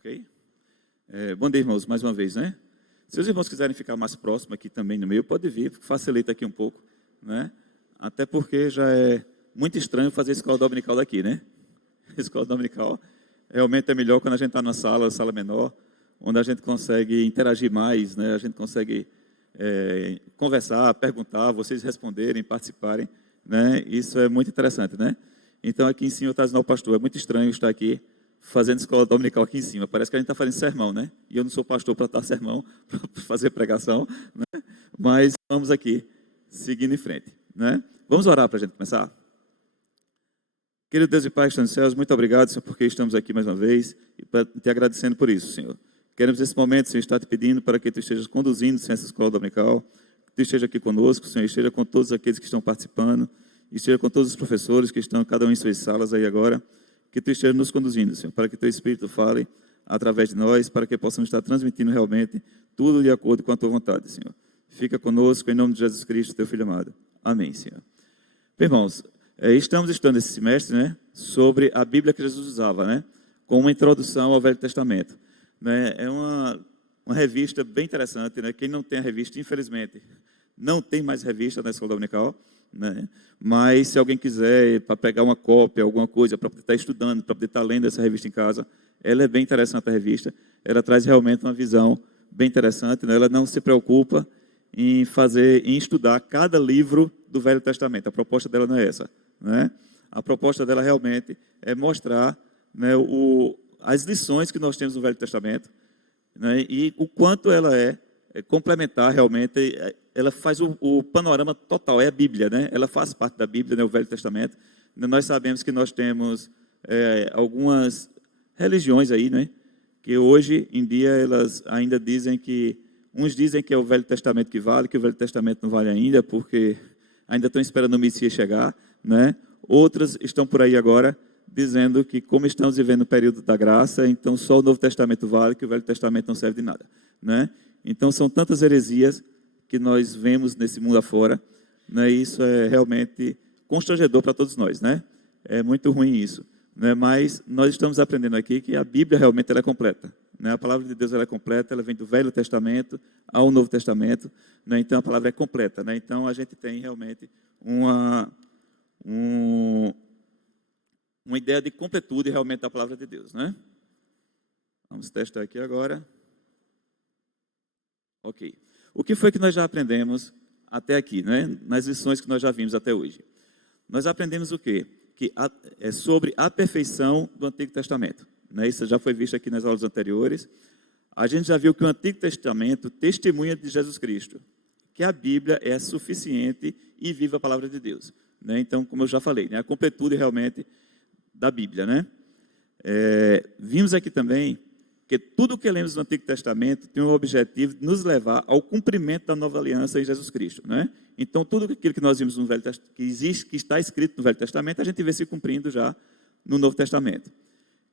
Ok? Bom dia, irmãos, mais uma vez, né? Se os irmãos quiserem ficar mais próximos aqui também no meio, pode vir, facilita aqui um pouco, né? Até porque já é muito estranho fazer escola dominical daqui, né? Escola dominical realmente é melhor quando a gente está na sala menor, onde a gente consegue interagir mais, né? A gente consegue conversar, perguntar, vocês responderem, participarem, né? Isso é muito interessante, né? Então, aqui em cima está dizendo ao pastor, é muito estranho estar aqui fazendo escola dominical aqui em cima. Parece que a gente está fazendo sermão, né? E eu não sou pastor para dar sermão, para fazer pregação, né? Mas vamos aqui, seguindo em frente, né? Vamos orar para a gente começar? Querido Deus e Pai que está nos céus, muito obrigado, Senhor, porque estamos aqui mais uma vez e te agradecendo por isso, Senhor. Queremos nesse momento, Senhor, estar te pedindo para que Tu estejas conduzindo, Senhor, essa escola dominical, que Tu esteja aqui conosco, Senhor, esteja com todos aqueles que estão participando, esteja com todos os professores que estão, cada um em suas salas aí agora, que Tu esteja nos conduzindo, Senhor, para que Teu Espírito fale através de nós, para que possamos estar transmitindo realmente tudo de acordo com a Tua vontade, Senhor. Fica conosco, em nome de Jesus Cristo, Teu Filho amado. Amém, Senhor. Bem, irmãos, estamos estudando esse semestre, né, sobre a Bíblia que Jesus usava, né, com uma introdução ao Velho Testamento. Né, é uma revista bem interessante, né, quem não tem a revista, infelizmente, não tem mais revista na Escola Dominical, né, mas se alguém quiser, para pegar uma cópia, alguma coisa, para poder estar estudando, para poder estar lendo essa revista em casa, ela é bem interessante a revista, ela traz realmente uma visão bem interessante, né, ela não se preocupa em estudar cada livro do Velho Testamento, a proposta dela não é essa, né? A proposta dela realmente é mostrar, né, as lições que nós temos no Velho Testamento, né, e o quanto ela é complementar realmente, ela faz o panorama total, é a Bíblia, né? Ela faz parte da Bíblia, né, o Velho Testamento. Nós sabemos que nós temos algumas religiões aí, né, que hoje em dia elas ainda dizem que, uns dizem que é o Velho Testamento que vale, que o Velho Testamento não vale ainda, porque ainda estão esperando o Messias chegar, né? Outras estão por aí agora dizendo que, como estamos vivendo o período da graça, então só o Novo Testamento vale, que o Velho Testamento não serve de nada, né? Então são tantas heresias que nós vemos nesse mundo afora, né? Isso é realmente constrangedor para todos nós, né? É muito ruim isso, né? Mas nós estamos aprendendo aqui que a Bíblia realmente ela é completa, né? A palavra de Deus ela é completa, ela vem do Velho Testamento ao Novo Testamento, né? Então a palavra é completa, né? Então a gente tem realmente uma ideia de completude realmente da palavra de Deus, né? Vamos testar aqui agora. Ok. O que foi que nós já aprendemos até aqui, né? Nas lições que nós já vimos até hoje? Nós aprendemos o quê? Que é sobre a perfeição do Antigo Testamento, né? Isso já foi visto aqui nas aulas anteriores. A gente já viu que o Antigo Testamento testemunha de Jesus Cristo, que a Bíblia é suficiente e viva a palavra de Deus, né? Então, como eu já falei, né? A completude realmente da Bíblia, né? Vimos aqui também que tudo o que lemos no Antigo Testamento tem o objetivo de nos levar ao cumprimento da nova aliança em Jesus Cristo, né? Então, tudo aquilo que nós vimos no Velho Testamento, que está escrito no Velho Testamento, a gente vê se cumprindo já no Novo Testamento.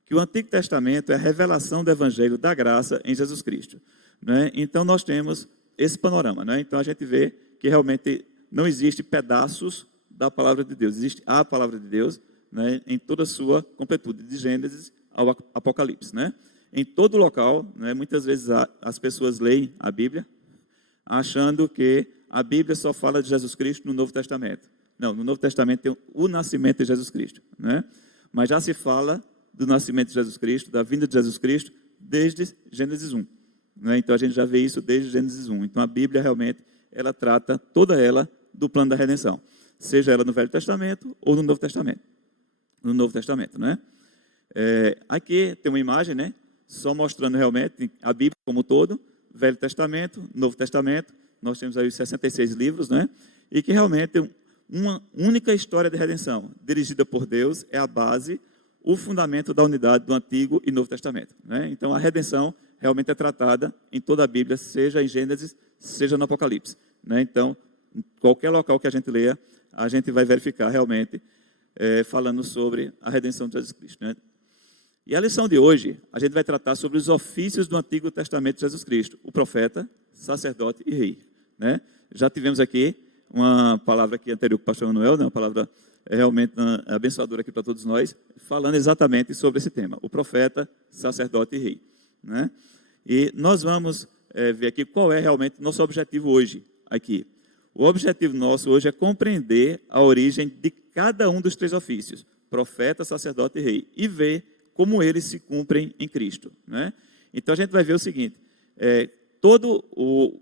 Que o Antigo Testamento é a revelação do Evangelho da graça em Jesus Cristo, né? Então, nós temos esse panorama, né? Então, a gente vê que realmente não existe pedaços da palavra de Deus, existe a palavra de Deus, né, em toda a sua completude, de Gênesis ao Apocalipse, né? Em todo local, né, muitas vezes as pessoas leem a Bíblia achando que a Bíblia só fala de Jesus Cristo no Novo Testamento. Não, no Novo Testamento tem o nascimento de Jesus Cristo, né? Mas já se fala do nascimento de Jesus Cristo, da vinda de Jesus Cristo, desde Gênesis 1, né? Então a gente já vê isso desde Gênesis 1. Então a Bíblia realmente, ela trata toda ela do plano da redenção, seja ela no Velho Testamento ou no Novo Testamento. No Novo Testamento, né? Aqui tem uma imagem, né? Só mostrando realmente a Bíblia como um todo, Velho Testamento, Novo Testamento, nós temos aí os 66 livros, né? E que realmente uma única história de redenção, dirigida por Deus, é a base, o fundamento da unidade do Antigo e Novo Testamento, né? Então a redenção realmente é tratada em toda a Bíblia, seja em Gênesis, seja no Apocalipse, né? Então, em qualquer local que a gente leia, a gente vai verificar realmente falando sobre a redenção de Jesus Cristo, né? E a lição de hoje, a gente vai tratar sobre os ofícios do Antigo Testamento de Jesus Cristo, o profeta, sacerdote e rei, né? Já tivemos aqui uma palavra aqui anterior com o pastor Manuel, né? Uma palavra realmente abençoadora aqui para todos nós, falando exatamente sobre esse tema, o profeta, sacerdote e rei. né? E nós vamos ver aqui qual é realmente o nosso objetivo hoje aqui. O objetivo nosso hoje é compreender a origem de cada um dos três ofícios, profeta, sacerdote e rei, e ver como eles se cumprem em Cristo, né? Então, a gente vai ver o seguinte,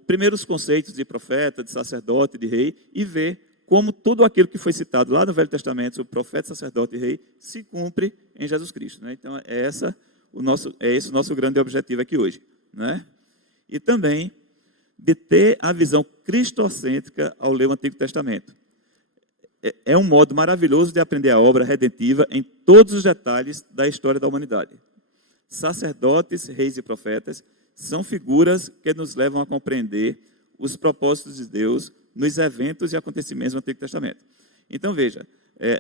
primeiro os conceitos de profeta, de sacerdote, de rei, e ver como tudo aquilo que foi citado lá no Velho Testamento sobre profeta, sacerdote e rei se cumpre em Jesus Cristo, né? Então, é esse o nosso grande objetivo aqui hoje, né? E também de ter a visão cristocêntrica ao ler o Antigo Testamento. É um modo maravilhoso de aprender a obra redentiva em todos os detalhes da história da humanidade. Sacerdotes, reis e profetas são figuras que nos levam a compreender os propósitos de Deus nos eventos e acontecimentos do Antigo Testamento. Então, veja,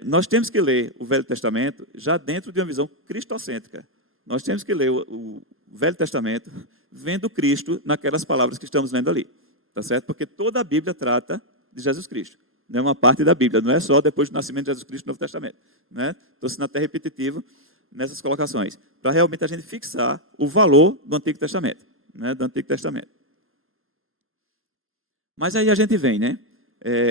nós temos que ler o Velho Testamento já dentro de uma visão cristocêntrica. Nós temos que ler o Velho Testamento vendo Cristo naquelas palavras que estamos lendo ali, tá certo? Porque toda a Bíblia trata de Jesus Cristo. Não é uma parte da Bíblia, não é só depois do nascimento de Jesus Cristo no Novo Testamento, né? Estou sendo até repetitivo nessas colocações, para realmente a gente fixar o valor do Antigo Testamento, né? Do Antigo Testamento. Mas aí a gente vem, né?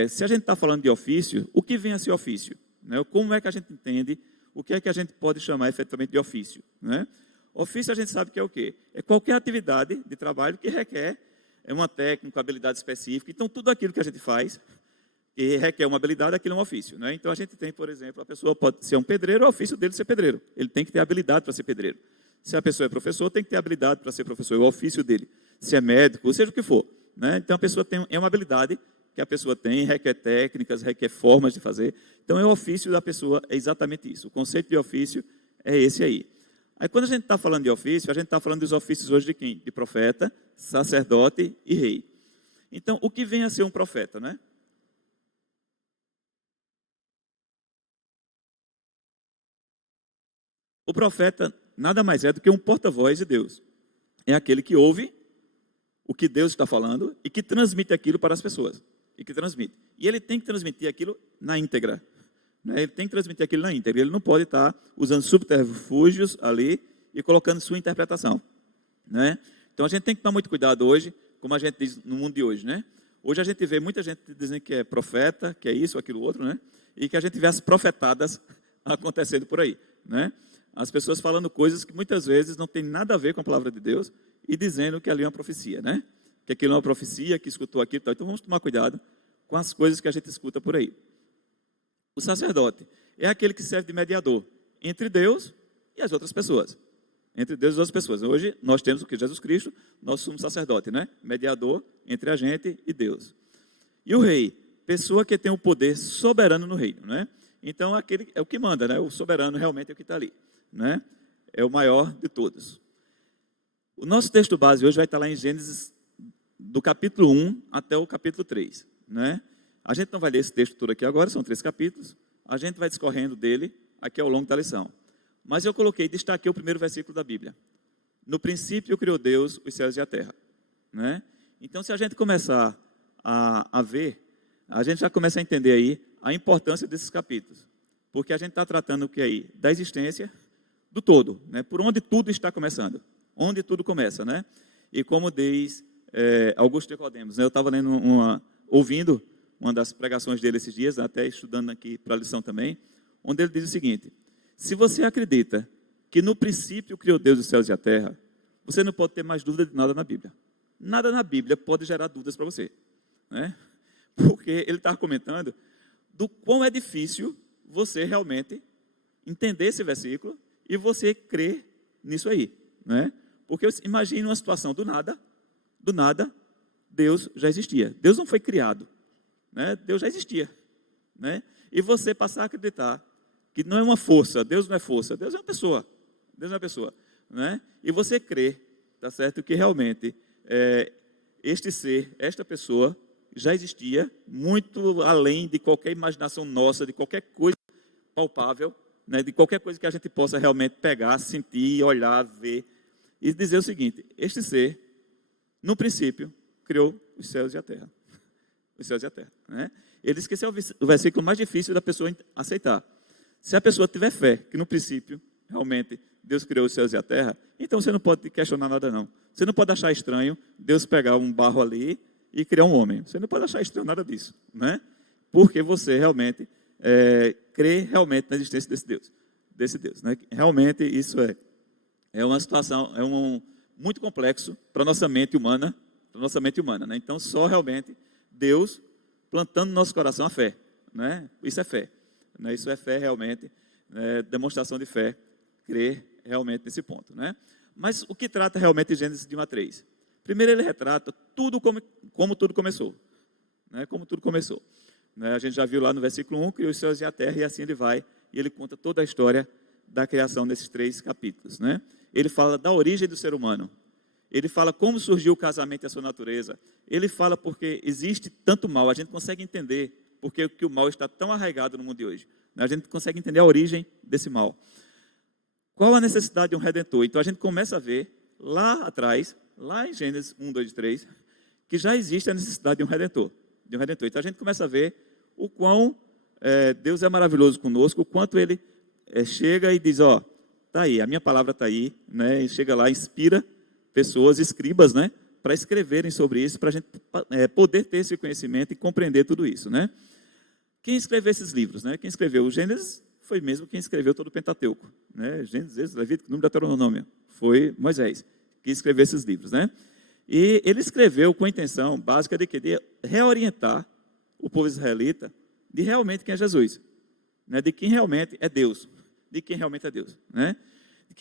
Se a gente está falando de ofício, o que vem a ser ofício, né? Como é que a gente entende o que é que a gente pode chamar efetivamente de ofício, né? Ofício a gente sabe que é o quê? É qualquer atividade de trabalho que requer uma técnica, uma habilidade específica. Então, tudo aquilo que a gente faz que requer uma habilidade, aquilo é um ofício, né? Então, a gente tem, por exemplo, a pessoa pode ser um pedreiro, é o ofício dele ser pedreiro. Ele tem que ter habilidade para ser pedreiro. Se a pessoa é professor, tem que ter habilidade para ser professor, é o ofício dele. Se é médico, seja o que for, né? Então, a pessoa é uma habilidade que a pessoa tem, requer técnicas, requer formas de fazer. Então, é o ofício da pessoa, é exatamente isso. O conceito de ofício é esse aí. Aí, quando a gente está falando de ofício, a gente está falando dos ofícios hoje de quem? De profeta, sacerdote e rei. Então, o que vem a ser um profeta, né? O profeta nada mais é do que um porta-voz de Deus. É aquele que ouve o que Deus está falando e que transmite aquilo para as pessoas. E ele tem que transmitir aquilo na íntegra, né? Ele tem que transmitir aquilo na íntegra. Ele não pode estar usando subterfúgios ali e colocando sua interpretação, né? Então a gente tem que tomar muito cuidado hoje, como a gente diz no mundo de hoje, né? Hoje a gente vê muita gente dizendo que é profeta, que é isso, aquilo, outro, né? E que a gente vê as profetadas acontecendo por aí, né? As pessoas falando coisas que muitas vezes não tem nada a ver com a palavra de Deus e dizendo que ali é uma profecia, né? Que aquilo é uma profecia, que escutou aquilo e tal. Então vamos tomar cuidado com as coisas que a gente escuta por aí. O sacerdote é aquele que serve de mediador entre Deus e as outras pessoas. Entre Deus e as outras pessoas. Hoje nós temos o que? Jesus Cristo, nós somos sacerdote, né? Mediador entre a gente e Deus. E o rei, pessoa que tem o poder soberano no reino, né? Então aquele é o que manda, né? O soberano realmente é o que está ali, né? É o maior de todos. O nosso texto base hoje vai estar lá em Gênesis, do capítulo 1 até o capítulo 3, né? A gente não vai ler esse texto todo aqui agora, são 3 capítulos. A gente vai discorrendo dele aqui ao longo da lição. Mas eu destaquei o primeiro versículo da Bíblia. No princípio criou Deus os céus e a terra, né? Então, se a gente começar a ver, a gente já começa a entender aí a importância desses capítulos. Porque a gente está tratando o que aí? Da existência do todo, né? Por onde tudo está começando. Onde tudo começa, né? E como diz Augusto Nicodemos, né? Eu estava ouvindo uma das pregações dele esses dias, até estudando aqui para a lição também, onde ele diz o seguinte: se você acredita que no princípio criou Deus os céus e a terra, você não pode ter mais dúvida de nada na Bíblia. Nada na Bíblia pode gerar dúvidas para você, né? Porque ele está comentando do quão é difícil você realmente entender esse versículo e você crer nisso aí, né? Porque imagine uma situação do nada, Deus já existia. Deus não foi criado, né? Deus já existia, né? E você passar a acreditar que não é uma força, Deus não é força, Deus é uma pessoa, né? E você crê, tá certo, que realmente este ser, esta pessoa já existia muito além de qualquer imaginação nossa, de qualquer coisa palpável, né? De qualquer coisa que a gente possa realmente pegar, sentir, olhar, ver e dizer o seguinte: este ser, no princípio, criou os céus e a terra. Os céus e a terra, né? Ele esqueceu o versículo mais difícil da pessoa aceitar. Se a pessoa tiver fé, que no princípio, realmente, Deus criou os céus e a terra, então você não pode questionar nada não. Você não pode achar estranho Deus pegar um barro ali e criar um homem. Você não pode achar estranho nada disso, né? Porque você realmente crê realmente na existência desse Deus, né? Realmente isso é uma situação, muito complexo para a nossa mente humana, né? Então só realmente Deus plantando no nosso coração a fé, né? Isso é fé, né? Isso é fé realmente, demonstração de fé, crer realmente nesse ponto, né? Mas o que trata realmente Gênesis de 1 a 3? Primeiro ele retrata tudo como tudo começou, né? Como tudo começou, né? A gente já viu lá no versículo 1, criou os céus e a terra, e assim ele vai, e ele conta toda a história da criação nesses 3 capítulos, né? Ele fala da origem do ser humano, ele fala como surgiu o casamento e a sua natureza, ele fala porque existe tanto mal, a gente consegue entender porque que o mal está tão arraigado no mundo de hoje, né? A gente consegue entender a origem desse mal. Qual a necessidade de um redentor? Então a gente começa a ver lá atrás, lá em Gênesis 1, 2 e 3, que já existe a necessidade de um redentor. Então a gente começa a ver o quão Deus é maravilhoso conosco, o quanto ele chega e diz, ó, tá aí, a minha palavra está aí, né? E chega lá, inspira pessoas, escribas, né? Para escreverem sobre isso, para a gente poder ter esse conhecimento e compreender tudo isso, né? Quem escreveu esses livros, né? Quem escreveu o Gênesis foi mesmo quem escreveu todo o Pentateuco, né? Gênesis, Levítico, Número, Deuteronômio. Foi Moisés que escreveu esses livros, né? E ele escreveu com a intenção básica de querer reorientar o povo israelita de realmente quem é Jesus, né? De quem realmente é Deus, né? De que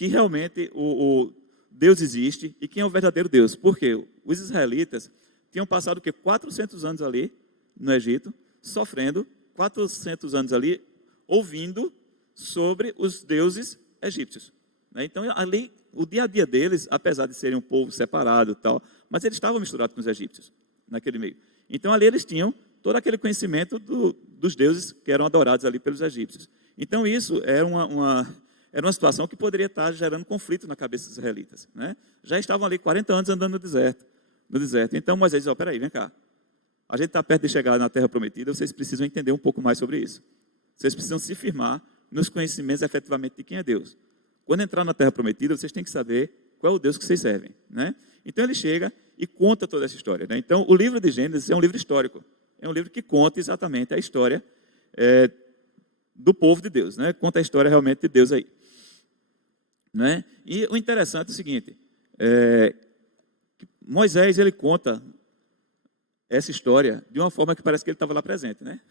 realmente o Deus existe e quem é o verdadeiro Deus. Porque os israelitas tinham passado 400 anos ali no Egito, sofrendo, 400 anos ali, ouvindo sobre os deuses egípcios, né? Então, ali, o dia a dia deles, apesar de serem um povo separado e tal, mas eles estavam misturados com os egípcios, naquele meio. Então, ali eles tinham todo aquele conhecimento dos deuses que eram adorados ali pelos egípcios. Então, isso era uma situação que poderia estar gerando conflito na cabeça dos israelitas, né? Já estavam ali 40 anos andando no deserto. Então, Moisés diz, peraí, vem cá. A gente está perto de chegar na Terra Prometida, vocês precisam entender um pouco mais sobre isso. Vocês precisam se firmar nos conhecimentos efetivamente de quem é Deus. Quando entrar na Terra Prometida, vocês têm que saber qual é o Deus que vocês servem, né? Então ele chega e conta toda essa história, né? Então o livro de Gênesis é um livro histórico. É um livro que conta exatamente a história do povo de Deus, né? Conta a história realmente de Deus aí, né? E o interessante é o seguinte, Moisés, ele conta essa história de uma forma que parece que ele estava lá presente, né?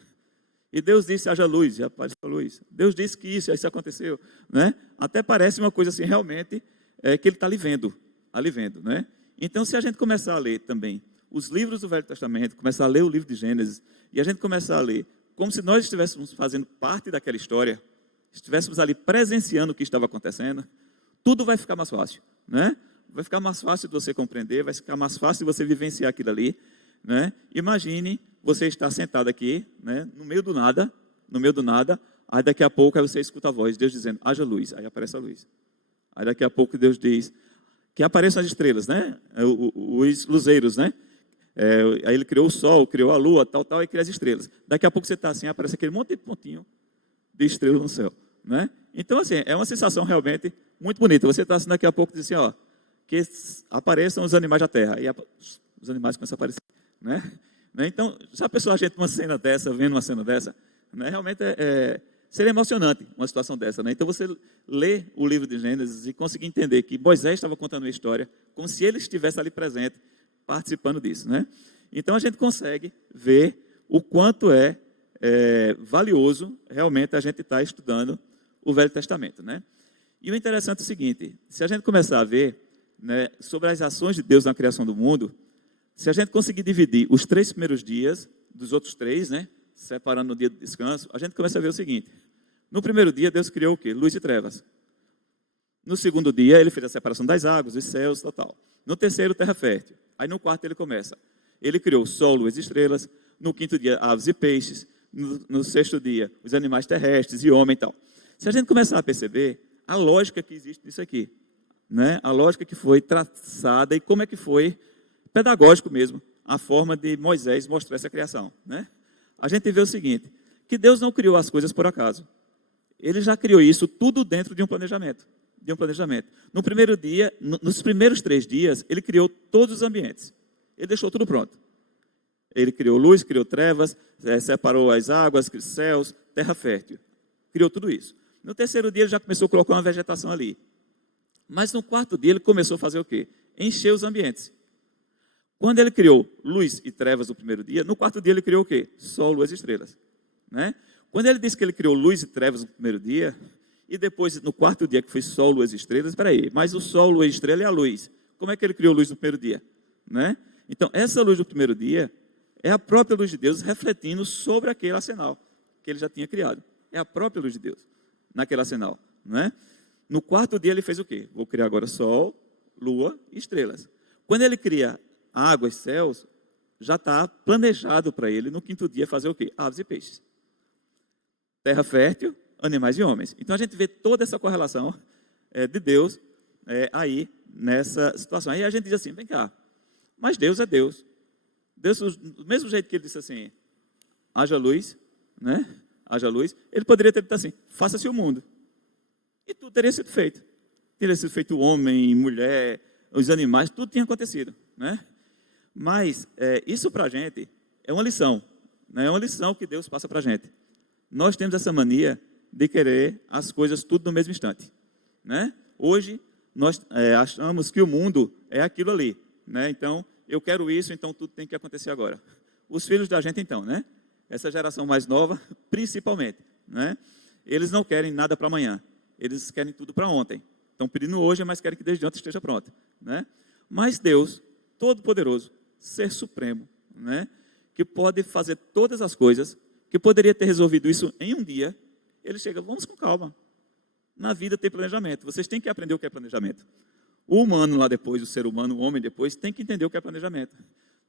E Deus disse, haja luz, e apareceu a luz. Deus disse que isso aconteceu, né? Até parece uma coisa assim, realmente, que ele está ali vendo, né? Então, se a gente começar a ler também os livros do Velho Testamento, começar a ler o livro de Gênesis, e a gente começar a ler como se nós estivéssemos fazendo parte daquela história, estivéssemos ali presenciando o que estava acontecendo, tudo vai ficar mais fácil, né? Vai ficar mais fácil de você compreender, vai ficar mais fácil de você vivenciar aquilo ali, né? Imagine você estar sentado aqui, né, no meio do nada, aí daqui a pouco aí você escuta a voz, Deus dizendo, haja luz, aí aparece a luz. Aí daqui a pouco Deus diz, que apareçam as estrelas, né? Os luzeiros, né? Aí ele criou o sol, criou a lua, tal, e cria as estrelas. Daqui a pouco você está assim, aparece aquele monte de pontinho de estrela no céu, né? Então, assim, é uma sensação realmente muito bonita. Você está assim, daqui a pouco diz assim, ó, que apareçam os animais da terra. E os animais começam a aparecer, né? Então, se a pessoa, vendo uma cena dessa, né, realmente seria emocionante uma situação dessa, né? Então, você lê o livro de Gênesis e conseguir entender que Moisés estava contando uma história como se ele estivesse ali presente, participando disso, né? Então, a gente consegue ver o quanto é valioso realmente a gente estar estudando o Velho Testamento, né? E o interessante é o seguinte, se a gente começar a ver, né, sobre as ações de Deus na criação do mundo, se a gente conseguir dividir os 3 primeiros dias dos outros 3, né, separando o dia de descanso, a gente começa a ver o seguinte. No primeiro dia, Deus criou o quê? Luz e trevas. No segundo dia, ele fez a separação das águas, dos céus, tal. No terceiro, terra fértil. Aí no quarto ele começa. Ele criou sol, luz e estrelas. No quinto dia, aves e peixes. No sexto dia, os animais terrestres e homem e tal. Se a gente começar a perceber a lógica que existe nisso aqui, né? A lógica que foi traçada e como é que foi pedagógico mesmo, a forma de Moisés mostrar essa criação, né? A gente vê o seguinte, que Deus não criou as coisas por acaso. Ele já criou isso tudo dentro de um planejamento, de um planejamento. No primeiro dia, nos primeiros 3 dias, ele criou todos os ambientes. Ele deixou tudo pronto. Ele criou luz, criou trevas, separou as águas, céus, terra fértil. Criou tudo isso. No terceiro dia, ele já começou a colocar uma vegetação ali. Mas no quarto dia, ele começou a fazer o quê? Encher os ambientes. Quando ele criou luz e trevas no primeiro dia, no quarto dia ele criou o quê? Sol, lua e estrelas. Né? Quando ele disse que ele criou luz e trevas no primeiro dia, e depois no quarto dia que foi sol, lua e estrelas, espera aí, mas o sol, lua e estrela é a luz. Como é que ele criou luz no primeiro dia? Né? Então, essa luz do primeiro dia é a própria luz de Deus refletindo sobre aquele arsenal que ele já tinha criado. É a própria luz de Deus naquele arsenal. Né? No quarto dia ele fez o quê? Vou criar agora sol, lua e estrelas. Quando ele cria águas, céus, já está planejado para ele no quinto dia fazer o quê? Aves e peixes. Terra fértil, animais e homens. Então a gente vê toda essa correlação de Deus aí nessa situação. Aí a gente diz assim, vem cá, mas Deus é Deus. Deus, do mesmo jeito que ele disse assim, haja luz, né? Haja luz, ele poderia ter dito assim, faça-se o mundo. E tudo teria sido feito. Teria sido feito o homem, mulher, os animais, tudo tinha acontecido, né? Mas isso para a gente é uma lição, né? É uma lição que Deus passa para a gente. Nós temos essa mania de querer as coisas tudo no mesmo instante, né? Hoje nós achamos que o mundo é aquilo ali, né? Então eu quero isso, então tudo tem que acontecer agora. Os filhos da gente então, né? Essa geração mais nova, principalmente, né? Eles não querem nada para amanhã, eles querem tudo para ontem. Estão pedindo hoje, mas querem que desde ontem esteja pronto, né? Mas Deus, Todo-Poderoso, Ser Supremo, né? Que pode fazer todas as coisas, que poderia ter resolvido isso em um dia, ele chega, vamos com calma. Na vida tem planejamento, vocês têm que aprender o que é planejamento. O humano lá depois, o ser humano, o homem depois, tem que entender o que é planejamento.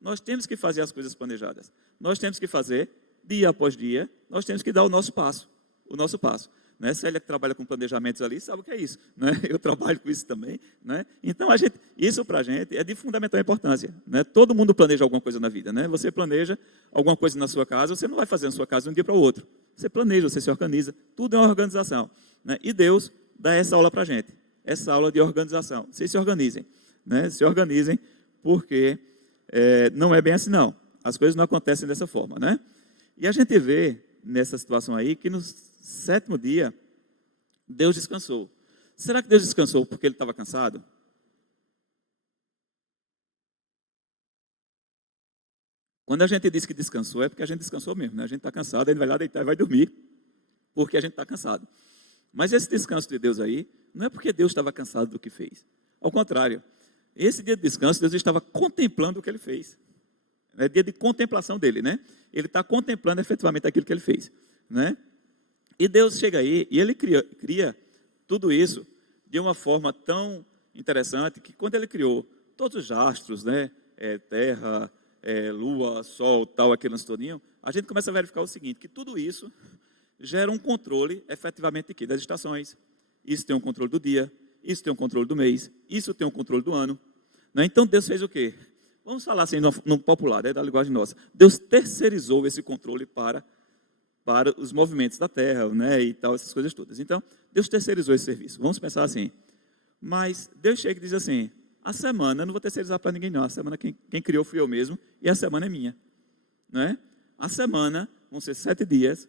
Nós temos que fazer as coisas planejadas. Nós temos que fazer, dia após dia, nós temos que dar o nosso passo. O nosso passo. Né? Célia que trabalha com planejamentos ali, sabe o que é isso. Né? Eu trabalho com isso também. Né? Então, isso para a gente é de fundamental importância. Né? Todo mundo planeja alguma coisa na vida. Né? Você planeja alguma coisa na sua casa, você não vai fazer na sua casa de um dia para o outro. Você planeja, você se organiza. Tudo é uma organização. Né? E Deus dá essa aula para a gente. Essa aula de organização. Vocês se organizem. Né? Se organizem, porque não é bem assim não. As coisas não acontecem dessa forma. Né? E a gente vê nessa situação aí que no 7º dia Deus descansou. Será que Deus descansou porque ele estava cansado? Quando a gente diz que descansou é porque a gente descansou mesmo, né? A gente está cansado, ele vai lá deitar e vai dormir porque a gente está cansado. Mas esse descanso de Deus aí não é porque Deus estava cansado do que fez. Ao contrário, esse dia de descanso Deus estava contemplando o que ele fez. É dia de contemplação dele, né? Ele está contemplando efetivamente aquilo que ele fez, né? E Deus chega aí e ele cria tudo isso de uma forma tão interessante que quando ele criou todos os astros, né? Terra, lua, sol, tal, aquele lance todinho, a gente começa a verificar o seguinte, que tudo isso gera um controle efetivamente aqui das estações. Isso tem um controle do dia, isso tem um controle do mês, isso tem um controle do ano. Né? Então Deus fez o quê? Vamos falar assim no popular, da linguagem nossa. Deus terceirizou esse controle para os movimentos da Terra, né, e tal, essas coisas todas. Então, Deus terceirizou esse serviço. Vamos pensar assim. Mas Deus chega e diz assim, a semana, eu não vou terceirizar para ninguém não, a semana quem criou fui eu mesmo, e a semana é minha. Né? A semana vão ser 7 dias,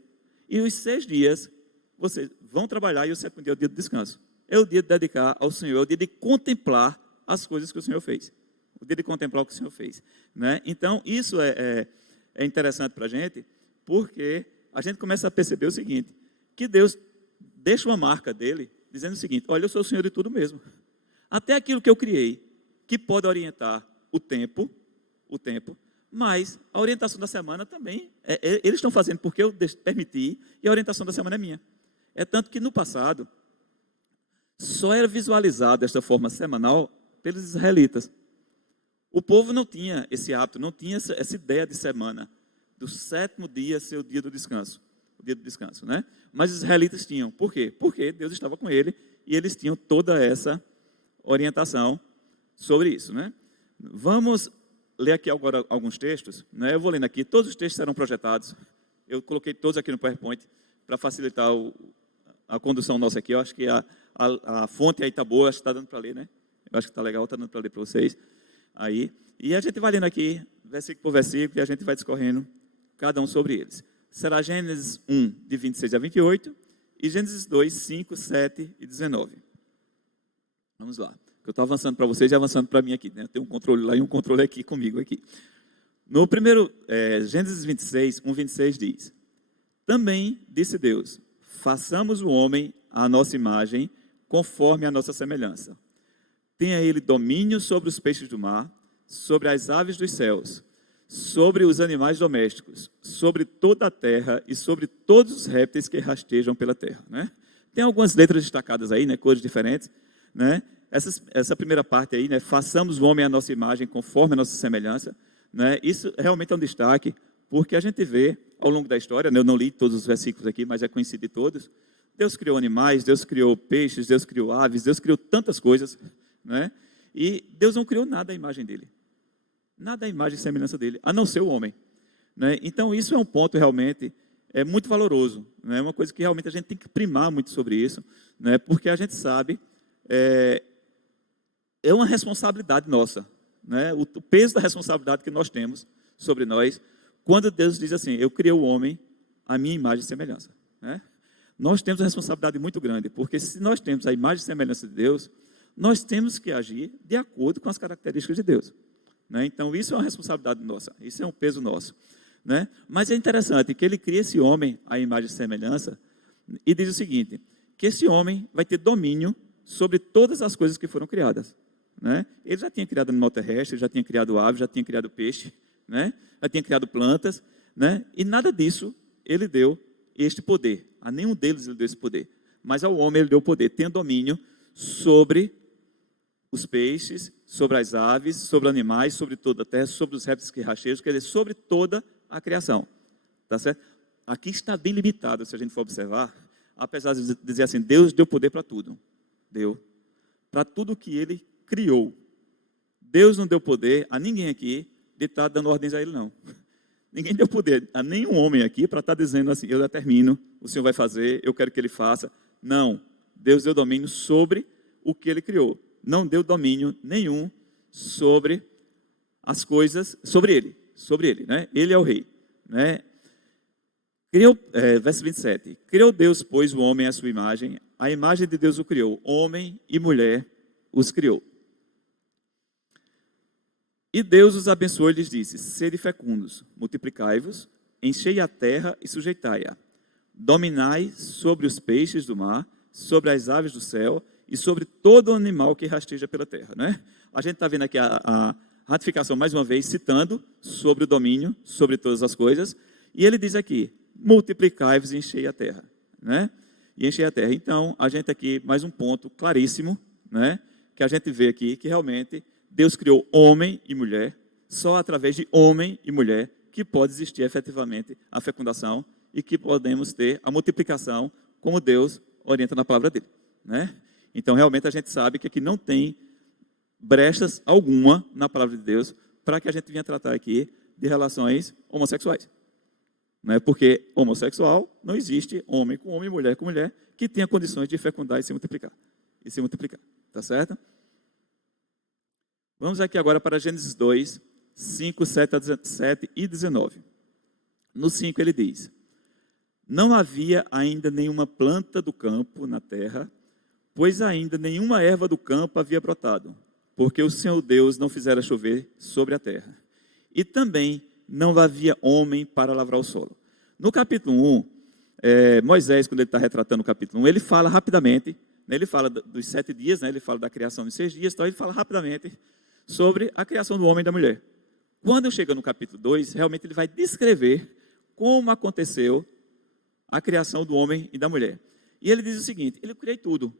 e os 6 dias vocês vão trabalhar, e o 7º dia é o dia de descanso. É o dia de dedicar ao Senhor, é o dia de contemplar as coisas que o Senhor fez. O dia de contemplar o que o Senhor fez. Né? Então, isso é interessante para a gente, porque a gente começa a perceber o seguinte, que Deus deixa uma marca dele, dizendo o seguinte, olha, eu sou o Senhor de tudo mesmo. Até aquilo que eu criei, que pode orientar o tempo, mas a orientação da semana também, eles estão fazendo porque eu permiti, e a orientação da semana é minha. É tanto que no passado, só era visualizado desta forma semanal pelos israelitas. O povo não tinha esse hábito, não tinha essa ideia de semana, do 7º dia ser o dia do descanso, né? Mas os israelitas tinham. Por quê? Porque Deus estava com ele e eles tinham toda essa orientação sobre isso, né? Vamos ler aqui agora alguns textos, né? Eu vou lendo aqui, todos os textos serão projetados. Eu coloquei todos aqui no PowerPoint para facilitar a condução nossa aqui. Eu acho que a fonte aí está boa, acho que está dando para ler, né? Eu acho que está legal, está dando para ler para vocês. Aí. E a gente vai lendo aqui, versículo por versículo, e a gente vai discorrendo cada um sobre eles. Será Gênesis 1, de 26 a 28, e Gênesis 2, 5, 7 e 19. Vamos lá. Eu estou avançando para vocês e avançando para mim aqui, né? Tem um controle lá e um controle aqui comigo aqui. No primeiro, Gênesis 26, 1, 26 diz: Também disse Deus, façamos o homem à nossa imagem, conforme a nossa semelhança. Tenha ele domínio sobre os peixes do mar, sobre as aves dos céus, sobre os animais domésticos, sobre toda a terra e sobre todos os répteis que rastejam pela terra. Né? Tem algumas letras destacadas aí, né? Cores diferentes. Né? Essa primeira parte aí, né? Façamos o homem à nossa imagem, conforme a nossa semelhança. Né? Isso realmente é um destaque, porque a gente vê ao longo da história, né? Eu não li todos os versículos aqui, mas é conhecido de todos. Deus criou animais, Deus criou peixes, Deus criou aves, Deus criou tantas coisas. Né? E Deus não criou nada à imagem dele. Nada à imagem e semelhança dele, a não ser o homem. Né? Então, isso é um ponto realmente muito valoroso. É uma coisa que realmente a gente tem que primar muito sobre isso, né? Porque a gente sabe, é uma responsabilidade nossa. Né? O peso da responsabilidade que nós temos sobre nós, quando Deus diz assim, eu criei o homem à minha imagem e semelhança. Né? Nós temos uma responsabilidade muito grande, porque se nós temos a imagem e semelhança de Deus, nós temos que agir de acordo com as características de Deus. Né? Então, isso é uma responsabilidade nossa, isso é um peso nosso. Né? Mas é interessante que ele cria esse homem à imagem e semelhança e diz o seguinte, que esse homem vai ter domínio sobre todas as coisas que foram criadas. Né? Ele já tinha criado animal terrestre, já tinha criado ave, já tinha criado peixe, né? Já tinha criado plantas, né? E nada disso ele deu este poder. A nenhum deles ele deu esse poder. Mas ao homem ele deu o poder, tenha domínio sobre os peixes, sobre as aves, sobre animais, sobre toda a terra, sobre os répteis que rastejam, quer dizer, sobre toda a criação. Tá certo? Aqui está bem limitado, se a gente for observar, apesar de dizer assim, Deus deu poder para tudo. Deu. Para tudo que ele criou. Deus não deu poder a ninguém aqui de estar dando ordens a ele, não. Ninguém deu poder a nenhum homem aqui para estar dizendo assim, eu determino, o Senhor vai fazer, eu quero que ele faça. Não. Deus deu domínio sobre o que ele criou. Não deu domínio nenhum sobre as coisas, sobre ele, né? Ele é o rei, né? Criou, verso 27, criou Deus, pois, o homem à sua imagem, a imagem de Deus o criou, homem e mulher os criou. E Deus os abençoou e lhes disse, sede fecundos, multiplicai-vos, enchei a terra e sujeitai-a, dominai sobre os peixes do mar, sobre as aves do céu, e sobre todo animal que rasteja pela terra. Né? A gente está vendo aqui a ratificação, mais uma vez, citando sobre o domínio, sobre todas as coisas. E ele diz aqui, multiplicai-vos e enchei a terra. Né? E enchei a terra. Então, a gente aqui, mais um ponto claríssimo, né? Que a gente vê aqui, que realmente Deus criou homem e mulher, só através de homem e mulher, que pode existir efetivamente a fecundação e que podemos ter a multiplicação, como Deus orienta na palavra dele. Né? Então, realmente, a gente sabe que aqui não tem brechas alguma na palavra de Deus para que a gente venha tratar aqui de relações homossexuais. Não é porque homossexual não existe homem com homem, mulher com mulher, que tenha condições de fecundar e se multiplicar. Tá certo? Vamos aqui agora para Gênesis 2, 5, 7 e 19. No 5 ele diz, não havia ainda nenhuma planta do campo na terra, pois ainda nenhuma erva do campo havia brotado, porque o Senhor Deus não fizera chover sobre a terra. E também não havia homem para lavrar o solo. No capítulo 1, Moisés, quando ele está retratando o capítulo 1, ele fala rapidamente, né, ele fala dos 7 dias, né, ele fala da criação de 6 dias, então ele fala rapidamente sobre a criação do homem e da mulher. Quando chega no capítulo 2, realmente ele vai descrever como aconteceu a criação do homem e da mulher. E ele diz o seguinte, ele criou tudo,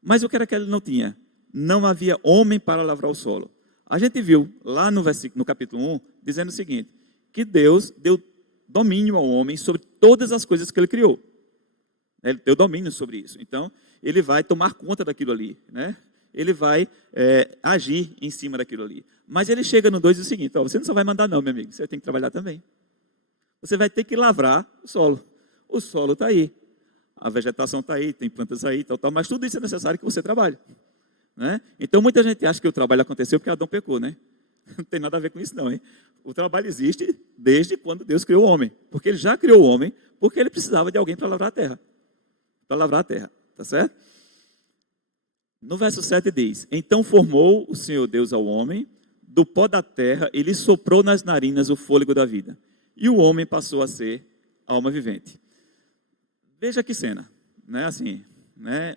mas o que era que ele não tinha? Não havia homem para lavrar o solo. A gente viu lá no capítulo 1, dizendo o seguinte, que Deus deu domínio ao homem sobre todas as coisas que ele criou. Ele deu domínio sobre isso. Então, ele vai tomar conta daquilo ali, né? Ele vai agir em cima daquilo ali. Mas ele chega no 2 e diz o seguinte, ó, você não só vai mandar não, meu amigo, você tem que trabalhar também. Você vai ter que lavrar o solo. O solo está aí. a vegetação está aí, tem plantas aí, tal, mas tudo isso é necessário que você trabalhe. Né? Então, muita gente acha que o trabalho aconteceu porque Adão pecou, né? Não tem nada a ver com isso, não. Hein? O trabalho existe desde quando Deus criou o homem. Porque ele já criou o homem, porque ele precisava de alguém para lavrar a terra. Para lavrar a terra, tá certo? No verso 7 diz: então formou o Senhor Deus ao homem, do pó da terra, e lhe soprou nas narinas o fôlego da vida. E o homem passou a ser alma vivente. Veja que cena, né? Assim, né?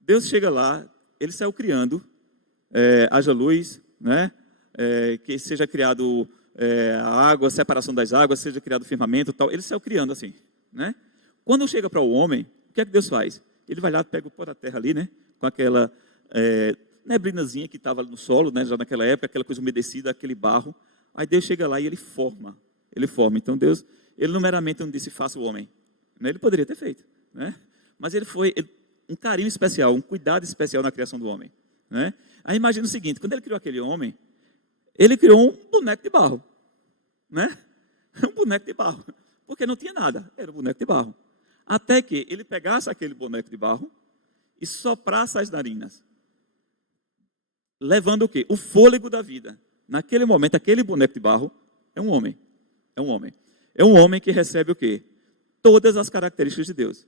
Deus chega lá, ele saiu criando, haja luz, né? Que seja criado a água, a separação das águas, seja criado o firmamento, tal. Ele saiu criando assim, né? Quando chega para o homem, o que é que Deus faz? Ele vai lá, pega o pó da terra ali, né? Com aquela neblinazinha que estava no solo, né? Já naquela época, aquela coisa umedecida, aquele barro. Aí Deus chega lá e ele forma. Ele forma. Então Deus, ele não meramente não disse faça o homem. Ele poderia ter feito, né? Mas ele foi um carinho especial, um cuidado especial na criação do homem, né? Aí imagina o seguinte: quando ele criou aquele homem, ele criou um boneco de barro, né? Um boneco de barro, porque não tinha nada, era um boneco de barro. Até que ele pegasse aquele boneco de barro e soprasse as narinas, levando o quê? O fôlego da vida. Naquele momento, aquele boneco de barro é um homem. É um homem. É um homem que recebe o quê? Todas as características de Deus,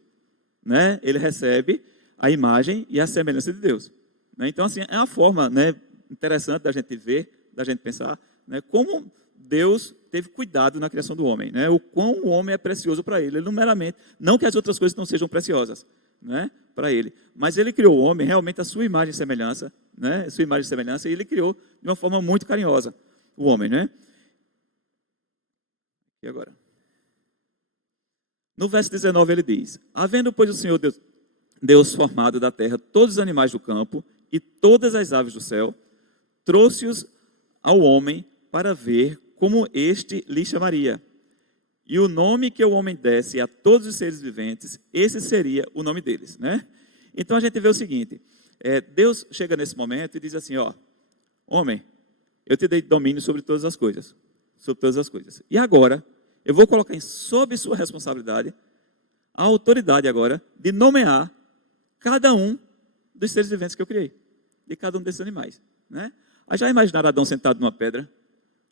né? Ele recebe a imagem e a semelhança de Deus, né? Então, assim, é uma forma, né, interessante da gente ver, da gente pensar, né, como Deus teve cuidado na criação do homem, né? O quão o homem é precioso para ele. Ele não meramente, não que as outras coisas não sejam preciosas, né, para ele, mas ele criou o homem realmente a sua imagem e semelhança, né? A sua imagem e semelhança, e ele criou de uma forma muito carinhosa o homem, né? E agora? No verso 19 ele diz: havendo, pois, o Senhor Deus formado da terra todos os animais do campo e todas as aves do céu, trouxe-os ao homem para ver como este lhe chamaria. E o nome que o homem desse a todos os seres viventes, esse seria o nome deles, né? Então a gente vê o seguinte: Deus chega nesse momento e diz assim: ó, homem, eu te dei domínio sobre todas as coisas, E agora eu vou colocar sob sua responsabilidade a autoridade agora de nomear cada um dos seres viventes que eu criei, de cada um desses animais, né? Aí já imaginaram Adão sentado numa pedra,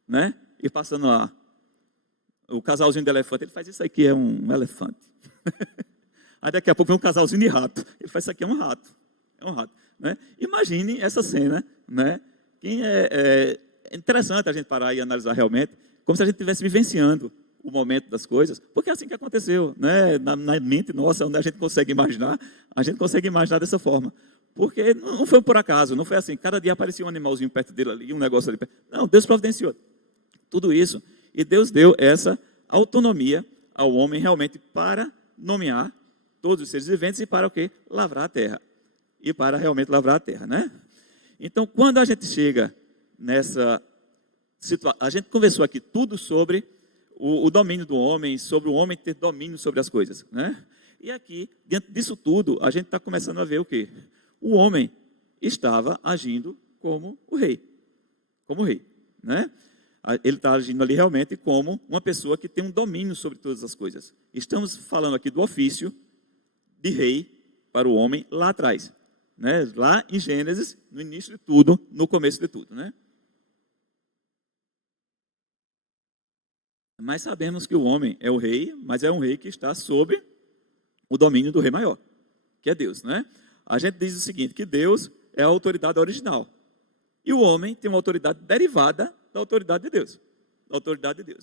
né? E passando lá, o casalzinho de elefante, ele faz isso aqui, é um elefante. Aí daqui a pouco vem um casalzinho de rato, ele faz isso aqui, é um rato, né? Imagine essa cena, né? É interessante a gente parar e analisar realmente, como se a gente estivesse vivenciando o momento das coisas, porque é assim que aconteceu, né? Na mente nossa, onde a gente consegue imaginar dessa forma. Porque não foi por acaso, não foi assim, cada dia aparecia um animalzinho perto dele ali, um negócio ali perto. Não, Deus providenciou tudo isso. E Deus deu essa autonomia ao homem realmente para nomear todos os seres viventes e para o quê? Lavrar a terra. E para realmente lavrar a terra, né? Então, quando a gente chega nessa situação, a gente conversou aqui tudo sobre o domínio do homem, sobre o homem ter domínio sobre as coisas, né? E aqui, diante disso tudo, a gente está começando a ver o quê? O homem estava agindo como o rei, né? Ele está agindo ali realmente como uma pessoa que tem um domínio sobre todas as coisas. Estamos falando aqui do ofício de rei para o homem lá atrás, né? Lá em Gênesis, no início de tudo, no começo de tudo, né? Mas sabemos que o homem é o rei, mas é um rei que está sob o domínio do rei maior, que é Deus, né? A gente diz o seguinte, que Deus é a autoridade original. E o homem tem uma autoridade derivada da autoridade de Deus.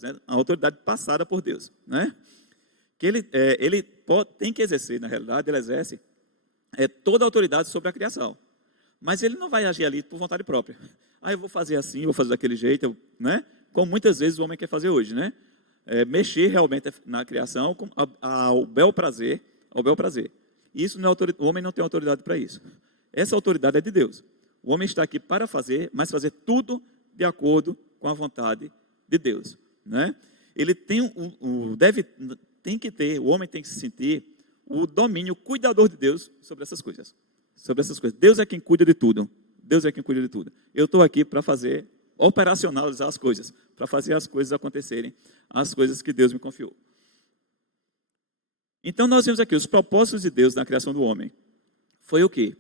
Né? A autoridade passada por Deus, né? Que ele tem que exercer, na realidade, ele exerce toda a autoridade sobre a criação. Mas ele não vai agir ali por vontade própria. Eu vou fazer assim, vou fazer daquele jeito, né? Como muitas vezes o homem quer fazer hoje, né? Mexer realmente na criação ao bel prazer. Isso não é o homem não tem autoridade para isso. Essa autoridade é de Deus. O homem está aqui para fazer, mas fazer tudo de acordo com a vontade de Deus, né? Ele tem o homem tem que se sentir o domínio cuidador de Deus sobre essas coisas. Deus é quem cuida de tudo. Eu estou aqui para operacionalizar as coisas, para fazer as coisas acontecerem, as coisas que Deus me confiou. Então nós vemos aqui os propósitos de Deus na criação do homem. Foi o quê?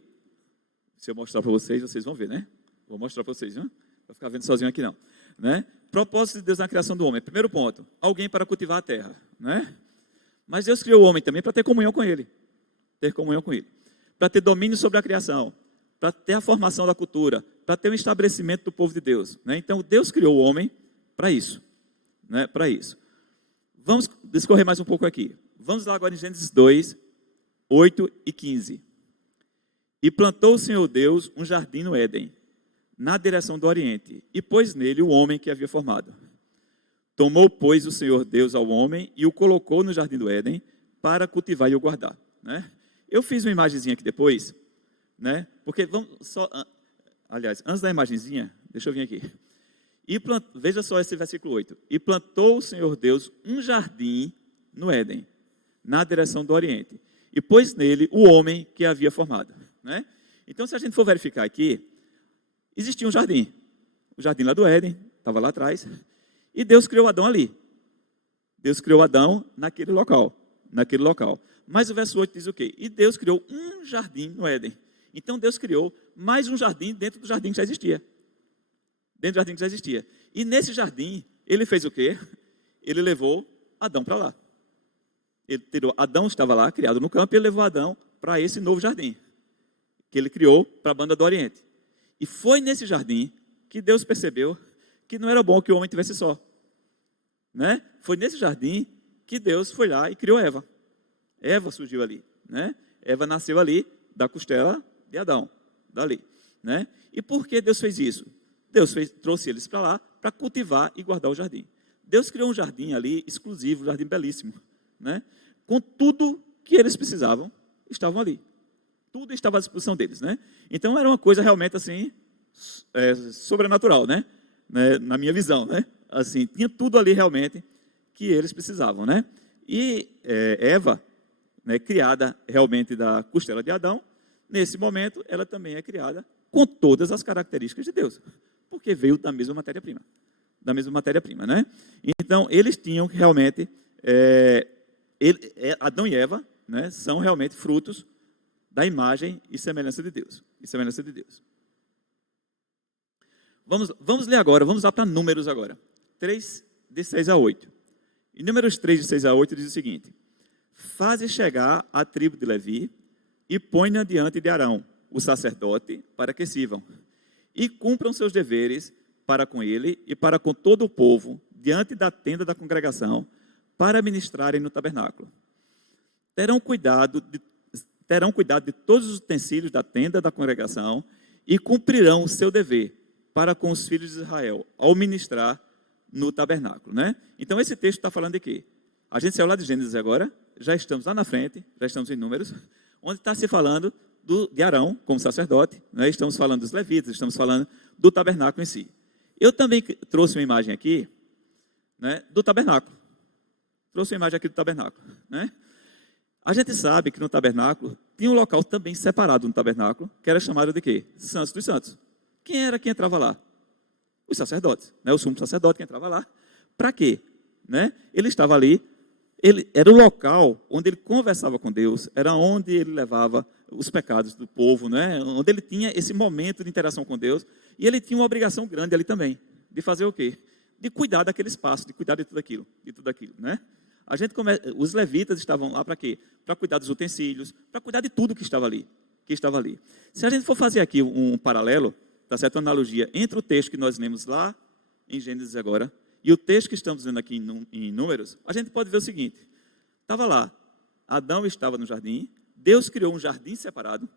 Se eu mostrar para vocês, vocês vão ver, né? Vou mostrar para vocês, não vai ficar vendo sozinho aqui não, né? Propósito de Deus na criação do homem. Primeiro ponto, alguém para cultivar a terra, né? Mas Deus criou o homem também para ter comunhão com ele. Ter comunhão com ele. Para ter domínio sobre a criação, para ter a formação da cultura, para ter um estabelecimento do povo de Deus, né? Então Deus criou o homem para isso, né? Para isso. Vamos discorrer mais um pouco aqui. Vamos lá agora em Gênesis 2, 8 e 15. E plantou o Senhor Deus um jardim no Éden, na direção do Oriente, e pôs nele o homem que havia formado. Tomou, pois, o Senhor Deus ao homem e o colocou no jardim do Éden para cultivar e o guardar, né? Eu fiz uma imagenzinha aqui depois, né? Porque vamos só, aliás, antes da imagenzinha, deixa eu vir aqui. Veja só esse versículo 8. E plantou o Senhor Deus um jardim no Éden, na direção do Oriente, e pôs nele o homem que havia formado, né? Então, se a gente for verificar aqui, existia um jardim. O jardim lá do Éden, estava lá atrás, e Deus criou Adão ali. Deus criou Adão naquele local. Mas o verso 8 diz o quê? E Deus criou um jardim no Éden. Então Deus criou mais um jardim dentro do jardim que já existia. E nesse jardim, ele fez o quê? Ele levou Adão para lá. Adão estava lá, criado no campo, e ele levou Adão para esse novo jardim, que ele criou para a banda do Oriente. E foi nesse jardim que Deus percebeu que não era bom que o homem tivesse só, né? Foi nesse jardim que Deus foi lá e criou Eva. Eva surgiu ali, né? Eva nasceu ali da costela de Adão, dali, né? E por que Deus fez isso? Trouxe eles para lá para cultivar e guardar o jardim. Deus criou um jardim ali exclusivo, um jardim belíssimo, né? Com tudo que eles precisavam, estavam ali. Tudo estava à disposição deles, né? Então era uma coisa realmente assim, sobrenatural, né? Na minha visão, né? Assim, tinha tudo ali realmente que eles precisavam, né? E Eva, né, criada realmente da costela de Adão, nesse momento ela também é criada com todas as características de Deus, porque veio da mesma matéria-prima, né? Então eles tinham realmente, Adão e Eva, né, são realmente frutos da imagem e semelhança de Deus. Vamos ler agora, vamos lá para Números agora. 3, de 6 a 8. Em Números 3, de 6 a 8, diz o seguinte: faze chegar a tribo de Levi e põe-na diante de Arão, o sacerdote, para que sirvam, e cumpram seus deveres para com ele e para com todo o povo, diante da tenda da congregação, para ministrarem no tabernáculo. Terão cuidado de todos os utensílios da tenda da congregação e cumprirão o seu dever para com os filhos de Israel, ao ministrar no tabernáculo, né? Então esse texto está falando de quê? A gente saiu lá de Gênesis agora, já estamos lá na frente, já estamos em Números, onde está se falando de Arão como sacerdote, né? Estamos falando dos levitas, estamos falando do tabernáculo em si. Eu também trouxe uma imagem aqui, né, do tabernáculo. Né? A gente sabe que no tabernáculo tinha um local também separado no tabernáculo, que era chamado de quê? Santos dos Santos. Quem era que entrava lá? Os sacerdotes, né? O sumo sacerdote que entrava lá. Para quê? Né? Ele estava ali, era o local onde ele conversava com Deus, era onde ele levava os pecados do povo, né? Onde ele tinha esse momento de interação com Deus, e ele tinha uma obrigação grande ali também, de fazer o quê? De cuidar daquele espaço, de cuidar de tudo aquilo, né? Os levitas estavam lá para quê? Para cuidar dos utensílios, para cuidar de tudo que estava ali. Se a gente for fazer aqui um paralelo, tá certo? Uma analogia entre o texto que nós lemos lá em Gênesis agora e o texto que estamos lendo aqui em Números, a gente pode ver o seguinte: estava lá, Adão estava no jardim, Deus criou um jardim separado,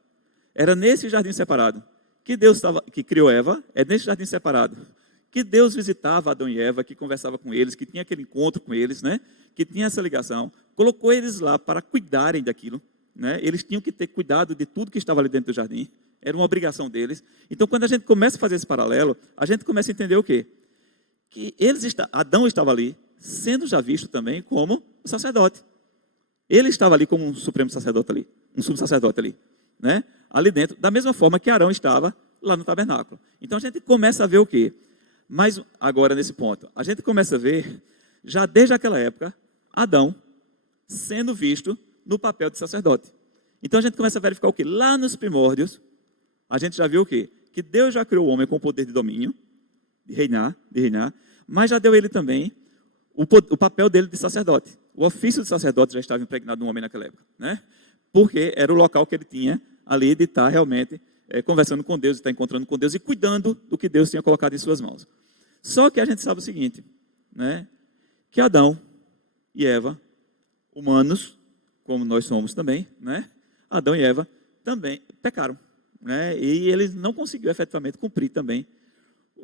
era nesse jardim separado que criou Eva, é nesse jardim separado que Deus visitava Adão e Eva, que conversava com eles, que tinha aquele encontro com eles, né? Que tinha essa ligação, colocou eles lá para cuidarem daquilo, né? Eles tinham que ter cuidado de tudo que estava ali dentro do jardim, era uma obrigação deles. Então, quando a gente começa a fazer esse paralelo, a gente começa a entender o quê? Que Adão estava ali, sendo já visto também como um sacerdote. Ele estava ali como um supremo sacerdote ali, um sumo sacerdote ali, né? Ali dentro, da mesma forma que Arão estava lá no tabernáculo. Então, a gente começa a ver o quê? Mas agora, nesse ponto, a gente começa a ver, já desde aquela época, Adão sendo visto no papel de sacerdote. Então a gente começa a verificar o quê? Lá nos primórdios, a gente já viu o quê? Que Deus já criou o homem com o poder de domínio, de reinar, mas já deu ele também o papel dele de sacerdote. O ofício de sacerdote já estava impregnado no homem naquela época, né? Porque era o local que ele tinha ali de estar realmente conversando com Deus, de estar encontrando com Deus e cuidando do que Deus tinha colocado em suas mãos. Só que a gente sabe o seguinte, né? Que Adão e Eva, humanos, como nós somos também, né? Adão e Eva também pecaram, né? E eles não conseguiram efetivamente cumprir também,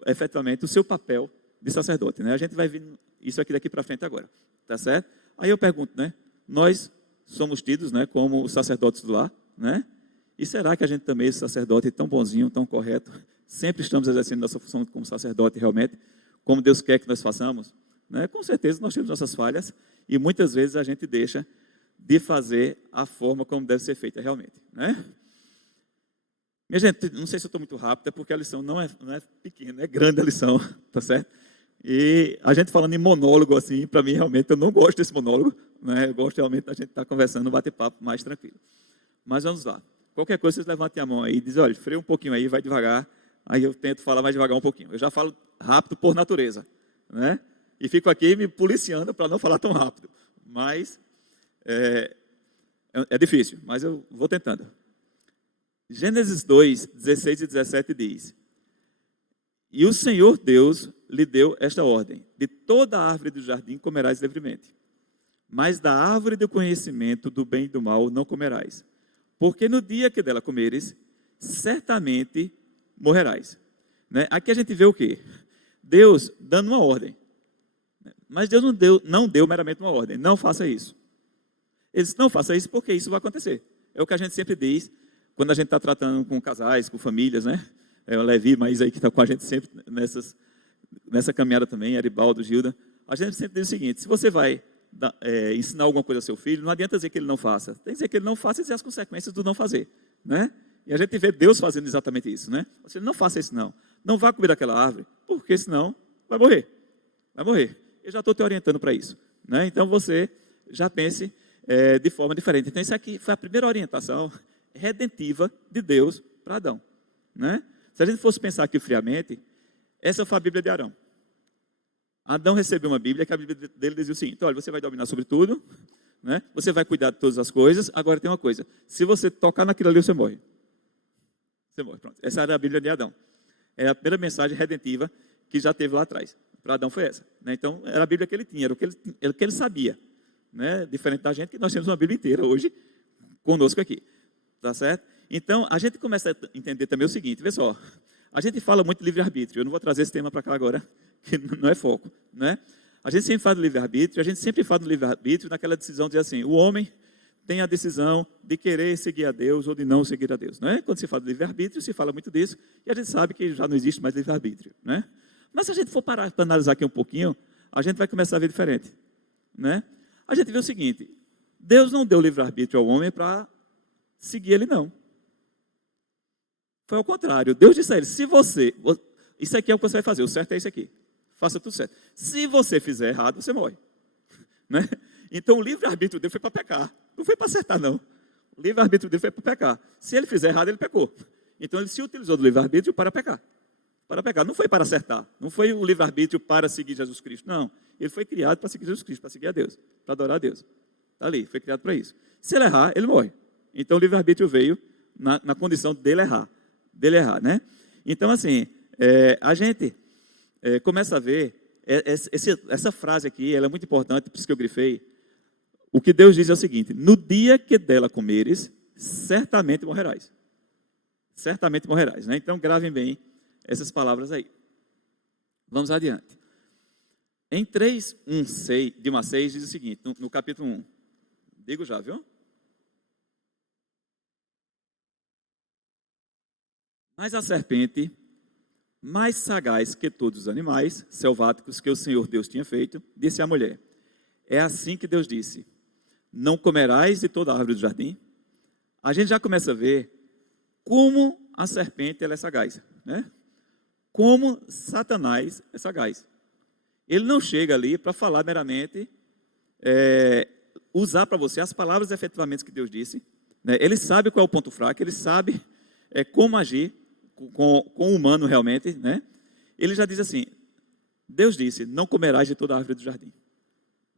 efetivamente, o seu papel de sacerdote, né? A gente vai ver isso aqui daqui para frente agora, tá certo? Aí eu pergunto, né? Nós somos tidos, né, como os sacerdotes do lar, né? E será que a gente também, esse sacerdote tão bonzinho, tão correto, sempre estamos exercendo nossa função como sacerdote realmente, como Deus quer que nós façamos? Né? Com certeza nós temos nossas falhas e muitas vezes a gente deixa de fazer a forma como deve ser feita realmente, né? Minha gente, não sei se eu estou muito rápido, é porque a lição não é pequena, é grande a lição, tá certo? E a gente falando em monólogo assim, para mim realmente eu não gosto desse monólogo, né? Eu gosto realmente da gente estar conversando, bater papo mais tranquilo. Mas vamos lá. Qualquer coisa, vocês levantem a mão aí e dizem, olha, freia um pouquinho aí, vai devagar. Aí eu tento falar mais devagar um pouquinho. Eu já falo rápido por natureza, né? E fico aqui me policiando para não falar tão rápido. Mas é difícil, mas eu vou tentando. Gênesis 2, 16 e 17 diz: E o Senhor Deus lhe deu esta ordem: de toda a árvore do jardim comerás livremente, mas da árvore do conhecimento do bem e do mal não comerás, porque no dia que dela comeres, certamente morrerás. Né? Aqui a gente vê o quê? Deus dando uma ordem. Mas Deus não deu meramente uma ordem. Não faça isso. Ele disse, não faça isso porque isso vai acontecer. É o que a gente sempre diz quando a gente está tratando com casais, com famílias, né? O Levi, mas aí que está com a gente sempre nessa caminhada também, Aribaldo, Gilda. A gente sempre diz o seguinte: se você vai ensinar alguma coisa ao seu filho, não adianta dizer que ele não faça. Tem que dizer que ele não faça e dizer as consequências do não fazer, né? E a gente vê Deus fazendo exatamente isso, né? Você não faça isso não. Não vá comer daquela árvore, porque senão vai morrer. Vai morrer. Eu já estou te orientando para isso, né? Então você já pense de forma diferente. Então isso aqui foi a primeira orientação redentiva de Deus para Adão, né? Se a gente fosse pensar aqui friamente, essa foi a Bíblia de Arão. Adão recebeu uma Bíblia que a Bíblia dele dizia o seguinte: olha, você vai dominar sobre tudo, né? Você vai cuidar de todas as coisas. Agora tem uma coisa: se você tocar naquilo ali, você morre. Você morre, pronto. Essa era a Bíblia de Adão. É a primeira mensagem redentiva que já teve lá atrás. Para Adão foi essa, né? Então era a Bíblia que ele tinha, era o que ele sabia, né? Diferente da gente, que nós temos uma Bíblia inteira hoje conosco aqui, tá certo? Então a gente começa a entender também o seguinte: vê só, a gente fala muito de livre-arbítrio. Eu não vou trazer esse tema para cá agora, que não é foco, né? A gente sempre fala do livre-arbítrio, a gente sempre fala do livre-arbítrio naquela decisão de assim, o homem tem a decisão de querer seguir a Deus ou de não seguir a Deus, né? Quando se fala de livre-arbítrio, se fala muito disso, e a gente sabe que já não existe mais livre-arbítrio, né? Mas se a gente for parar para analisar aqui um pouquinho, a gente vai começar a ver diferente, né? A gente vê o seguinte: Deus não deu livre-arbítrio ao homem para seguir ele, não. Foi ao contrário. Deus disse a ele: se você... Isso aqui é o que você vai fazer, o certo é isso aqui. Faça tudo certo. Se você fizer errado, você morre. Né? Então o livre-arbítrio dele foi para pecar. Não foi para acertar, não. O livre-arbítrio dele foi para pecar. Se ele fizer errado, ele pecou. Então ele se utilizou do livre-arbítrio para pecar. Para pecar. Não foi para acertar. Não foi o livre-arbítrio para seguir Jesus Cristo. Não. Ele foi criado para seguir Jesus Cristo, para seguir a Deus, para adorar a Deus. Está ali, foi criado para isso. Se ele errar, ele morre. Então o livre-arbítrio veio na condição dele errar. Né? Então, assim, a gente começa a ver, essa frase aqui, ela é muito importante, por isso que eu grifei. O que Deus diz é o seguinte: no dia que dela comeres, certamente morrerás. Certamente morrerás, né? Então, gravem bem essas palavras aí. Vamos adiante. Em 3, 1 a 6, diz o seguinte, no capítulo 1. Digo já, viu? Mas a serpente, mais sagaz que todos os animais selváticos que o Senhor Deus tinha feito, disse à mulher: é assim que Deus disse: não comerás de toda a árvore do jardim? A gente já começa a ver como a serpente ela é sagaz, né? Como Satanás é sagaz. Ele não chega ali para falar meramente usar para você as palavras efetivamente que Deus disse, né? Ele sabe qual é o ponto fraco, ele sabe como agir com o humano realmente, né? Ele já diz assim, Deus disse, não comerás de toda a árvore do jardim,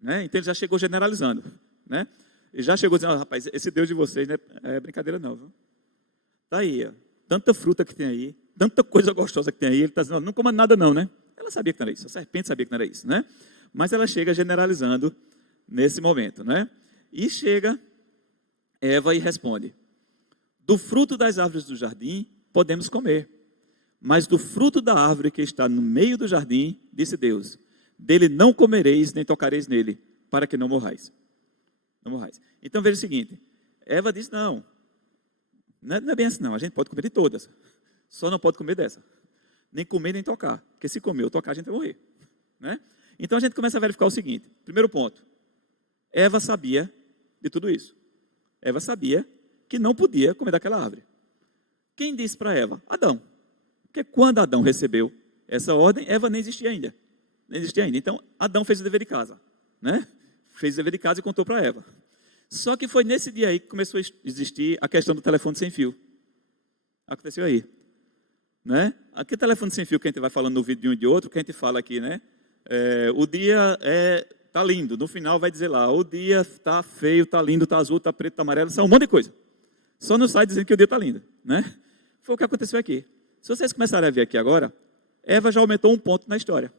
né? Então ele já chegou generalizando, né? Ele já chegou dizendo, rapaz, esse Deus de vocês não é brincadeira não, viu? Tá aí, ó, tanta fruta que tem aí, tanta coisa gostosa que tem aí, ele está dizendo, não coma nada não, né? Ela sabia que não era isso, a serpente sabia que não era isso, né? Mas ela chega generalizando nesse momento, né? E chega Eva e responde, do fruto das árvores do jardim podemos comer, mas do fruto da árvore que está no meio do jardim, disse Deus, dele não comereis nem tocareis nele, para que não morrais. Não morrais. Então veja o seguinte, Eva disse, não é bem assim não, a gente pode comer de todas, só não pode comer dessa, nem comer nem tocar, porque se comer ou tocar a gente vai morrer, né? Então a gente começa a verificar o seguinte, primeiro ponto, Eva sabia de tudo isso, Eva sabia que não podia comer daquela árvore. Quem disse para Eva? Adão. Porque quando Adão recebeu essa ordem, Eva nem existia ainda. Então, Adão fez o dever de casa, né? Fez o dever de casa e contou para Eva. Só que foi nesse dia aí que começou a existir a questão do telefone sem fio. Aconteceu aí, né? Aqui telefone sem fio que a gente vai falando no vídeo de um e de outro, que a gente fala aqui, né? O dia tá lindo, no final vai dizer lá, o dia tá feio, tá lindo, tá azul, tá preto, tá amarelo, são um monte de coisa. Só não sai dizendo que o dia tá lindo, né? Foi o que aconteceu aqui. Se vocês começarem a ver aqui agora, Eva já aumentou um ponto na história.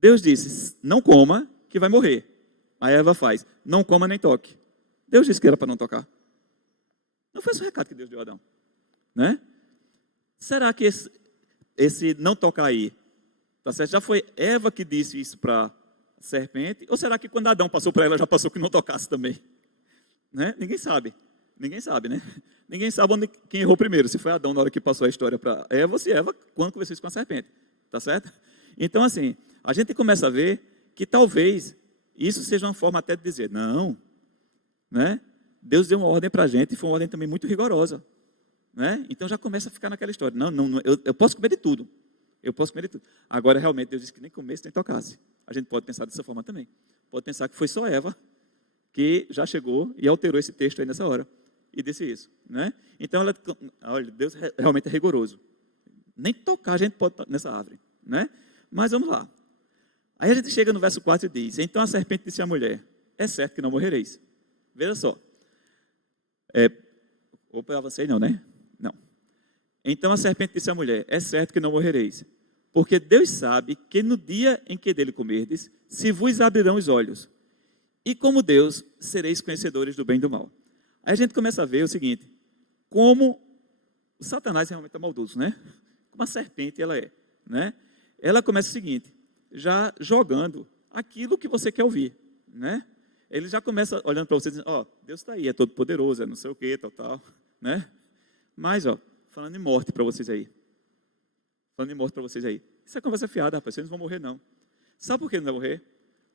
Deus disse, não coma, que vai morrer. A Eva faz, não coma nem toque. Deus disse que era para não tocar. Não foi esse o recado que Deus deu a Adão, né? Será que esse não tocar aí, tá certo? Já foi Eva que disse isso para a serpente? Ou será que quando Adão passou para ela, já passou que não tocasse também? Né? Ninguém sabe, né? Ninguém sabe quem errou primeiro, se foi Adão na hora que passou a história para Eva, ou se Eva quando conversou isso com a serpente, tá certo? Então assim, a gente começa a ver que talvez isso seja uma forma até de dizer, não, né? Deus deu uma ordem para a gente e foi uma ordem também muito rigorosa, né? Então já começa a ficar naquela história, não, eu posso comer de tudo, agora realmente Deus disse que nem comesse nem tocasse. A gente pode pensar dessa forma também, pode pensar que foi só Eva que já chegou e alterou esse texto aí nessa hora e disse isso, né? Então olha, Deus realmente é rigoroso, nem tocar a gente pode nessa árvore, né? Mas vamos lá, aí a gente chega no verso 4 e diz, então a serpente disse à mulher, é certo que não morrereis. Veja só, opa, eu avancei não, né? Não. Então a serpente disse à mulher, é certo que não morrereis, porque Deus sabe que no dia em que dele comerdes, se vos abrirão os olhos, e como Deus, sereis conhecedores do bem e do mal. Aí a gente começa a ver o seguinte, como o Satanás realmente é maldoso, né? Como a serpente ela é, né? Ela começa o seguinte, já jogando aquilo que você quer ouvir, né? Ele já começa olhando para você dizendo, ó, Deus está aí, é todo poderoso, é não sei o que, tal, né? Mas, ó, falando em morte para vocês aí. Isso é conversa fiada, rapaz, vocês não vão morrer não. Sabe por que não vai morrer?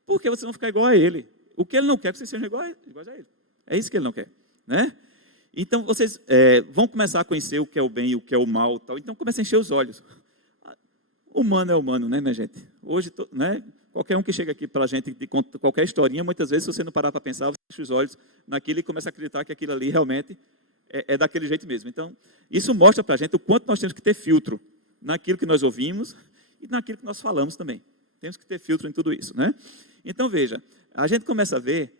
Porque vocês vão ficar igual a ele. O que ele não quer é que vocês sejam iguais a ele. É isso que ele não quer, né? Então, vocês vão começar a conhecer o que é o bem e o que é o mal, tal. Então, começa a encher os olhos. Humano é humano, né, minha gente? Hoje, né, qualquer um que chega aqui para a gente de qualquer historinha, muitas vezes, se você não parar para pensar, você enche os olhos naquilo e começa a acreditar que aquilo ali realmente é daquele jeito mesmo. Então, isso mostra para a gente o quanto nós temos que ter filtro naquilo que nós ouvimos e naquilo que nós falamos também. Temos que ter filtro em tudo isso, né? Então, veja, a gente começa a ver,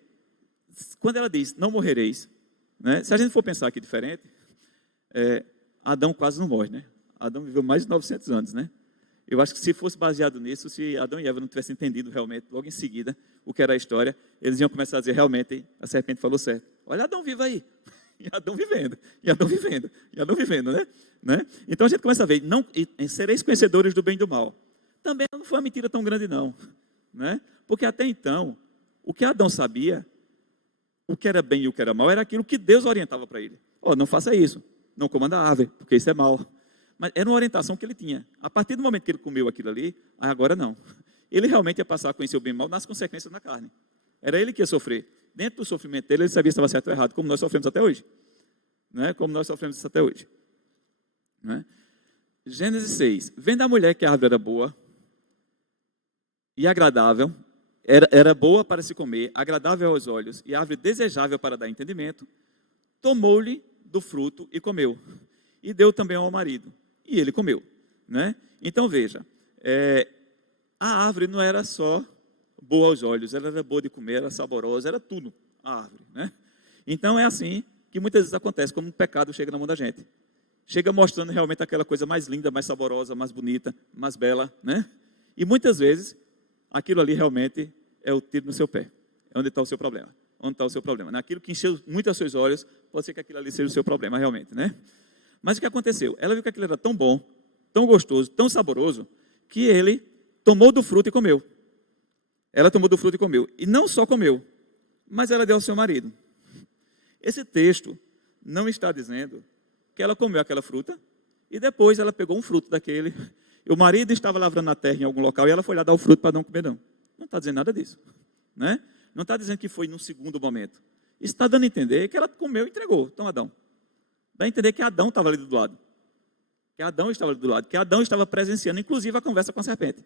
quando ela diz, não morrereis, né? Se a gente for pensar aqui diferente, Adão quase não morre, né? Adão viveu mais de 900 anos, né? Eu acho que se fosse baseado nisso, se Adão e Eva não tivessem entendido realmente, logo em seguida, o que era a história, eles iam começar a dizer, realmente, a serpente falou certo. Olha Adão vivo aí. E Adão vivendo, né? Então a gente começa a ver, não, sereis conhecedores do bem e do mal. Também não foi uma mentira tão grande não, né? Porque até então, o que Adão sabia, o que era bem e o que era mal, era aquilo que Deus orientava para ele. Ó, não faça isso, não coma da árvore, porque isso é mal. Mas era uma orientação que ele tinha. A partir do momento que ele comeu aquilo ali, agora não. Ele realmente ia passar a conhecer o bem e o mal nas consequências na carne. Era ele que ia sofrer. Dentro do sofrimento dele, ele sabia se estava certo ou errado, como nós sofremos até hoje. Né? Como nós sofremos isso até hoje. Né? Gênesis 6. Vendo a mulher que a árvore era boa e agradável era boa para se comer, agradável aos olhos e árvore desejável para dar entendimento, tomou-lhe do fruto e comeu. E deu também ao marido. E ele comeu. Né? Então, veja, a árvore não era só boa aos olhos, ela era boa de comer, era saborosa, era tudo a árvore. Né? Então, é assim que muitas vezes acontece, quando um pecado chega na mão da gente. Chega mostrando realmente aquela coisa mais linda, mais saborosa, mais bonita, mais bela. Né? E muitas vezes, aquilo ali realmente é o tiro no seu pé. É onde está o seu problema. Onde está o seu problema. Aquilo que encheu muito os seus olhos, pode ser que aquilo ali seja o seu problema realmente. Né? Mas o que aconteceu? Ela viu que aquilo era tão bom, tão gostoso, tão saboroso, que ele tomou do fruto e comeu. Ela tomou do fruto e comeu. E não só comeu, mas ela deu ao seu marido. Esse texto não está dizendo que ela comeu aquela fruta e depois ela pegou um fruto daquele. E o marido estava lavrando a terra em algum local e ela foi lá dar o fruto para não comer, não. Não está dizendo nada disso. Né? Não está dizendo que foi num segundo momento. Isso está dando a entender que ela comeu e entregou. Então, Adão. Dá a entender que Adão estava ali do lado. Que Adão estava ali do lado. Que Adão estava presenciando, inclusive, a conversa com a serpente.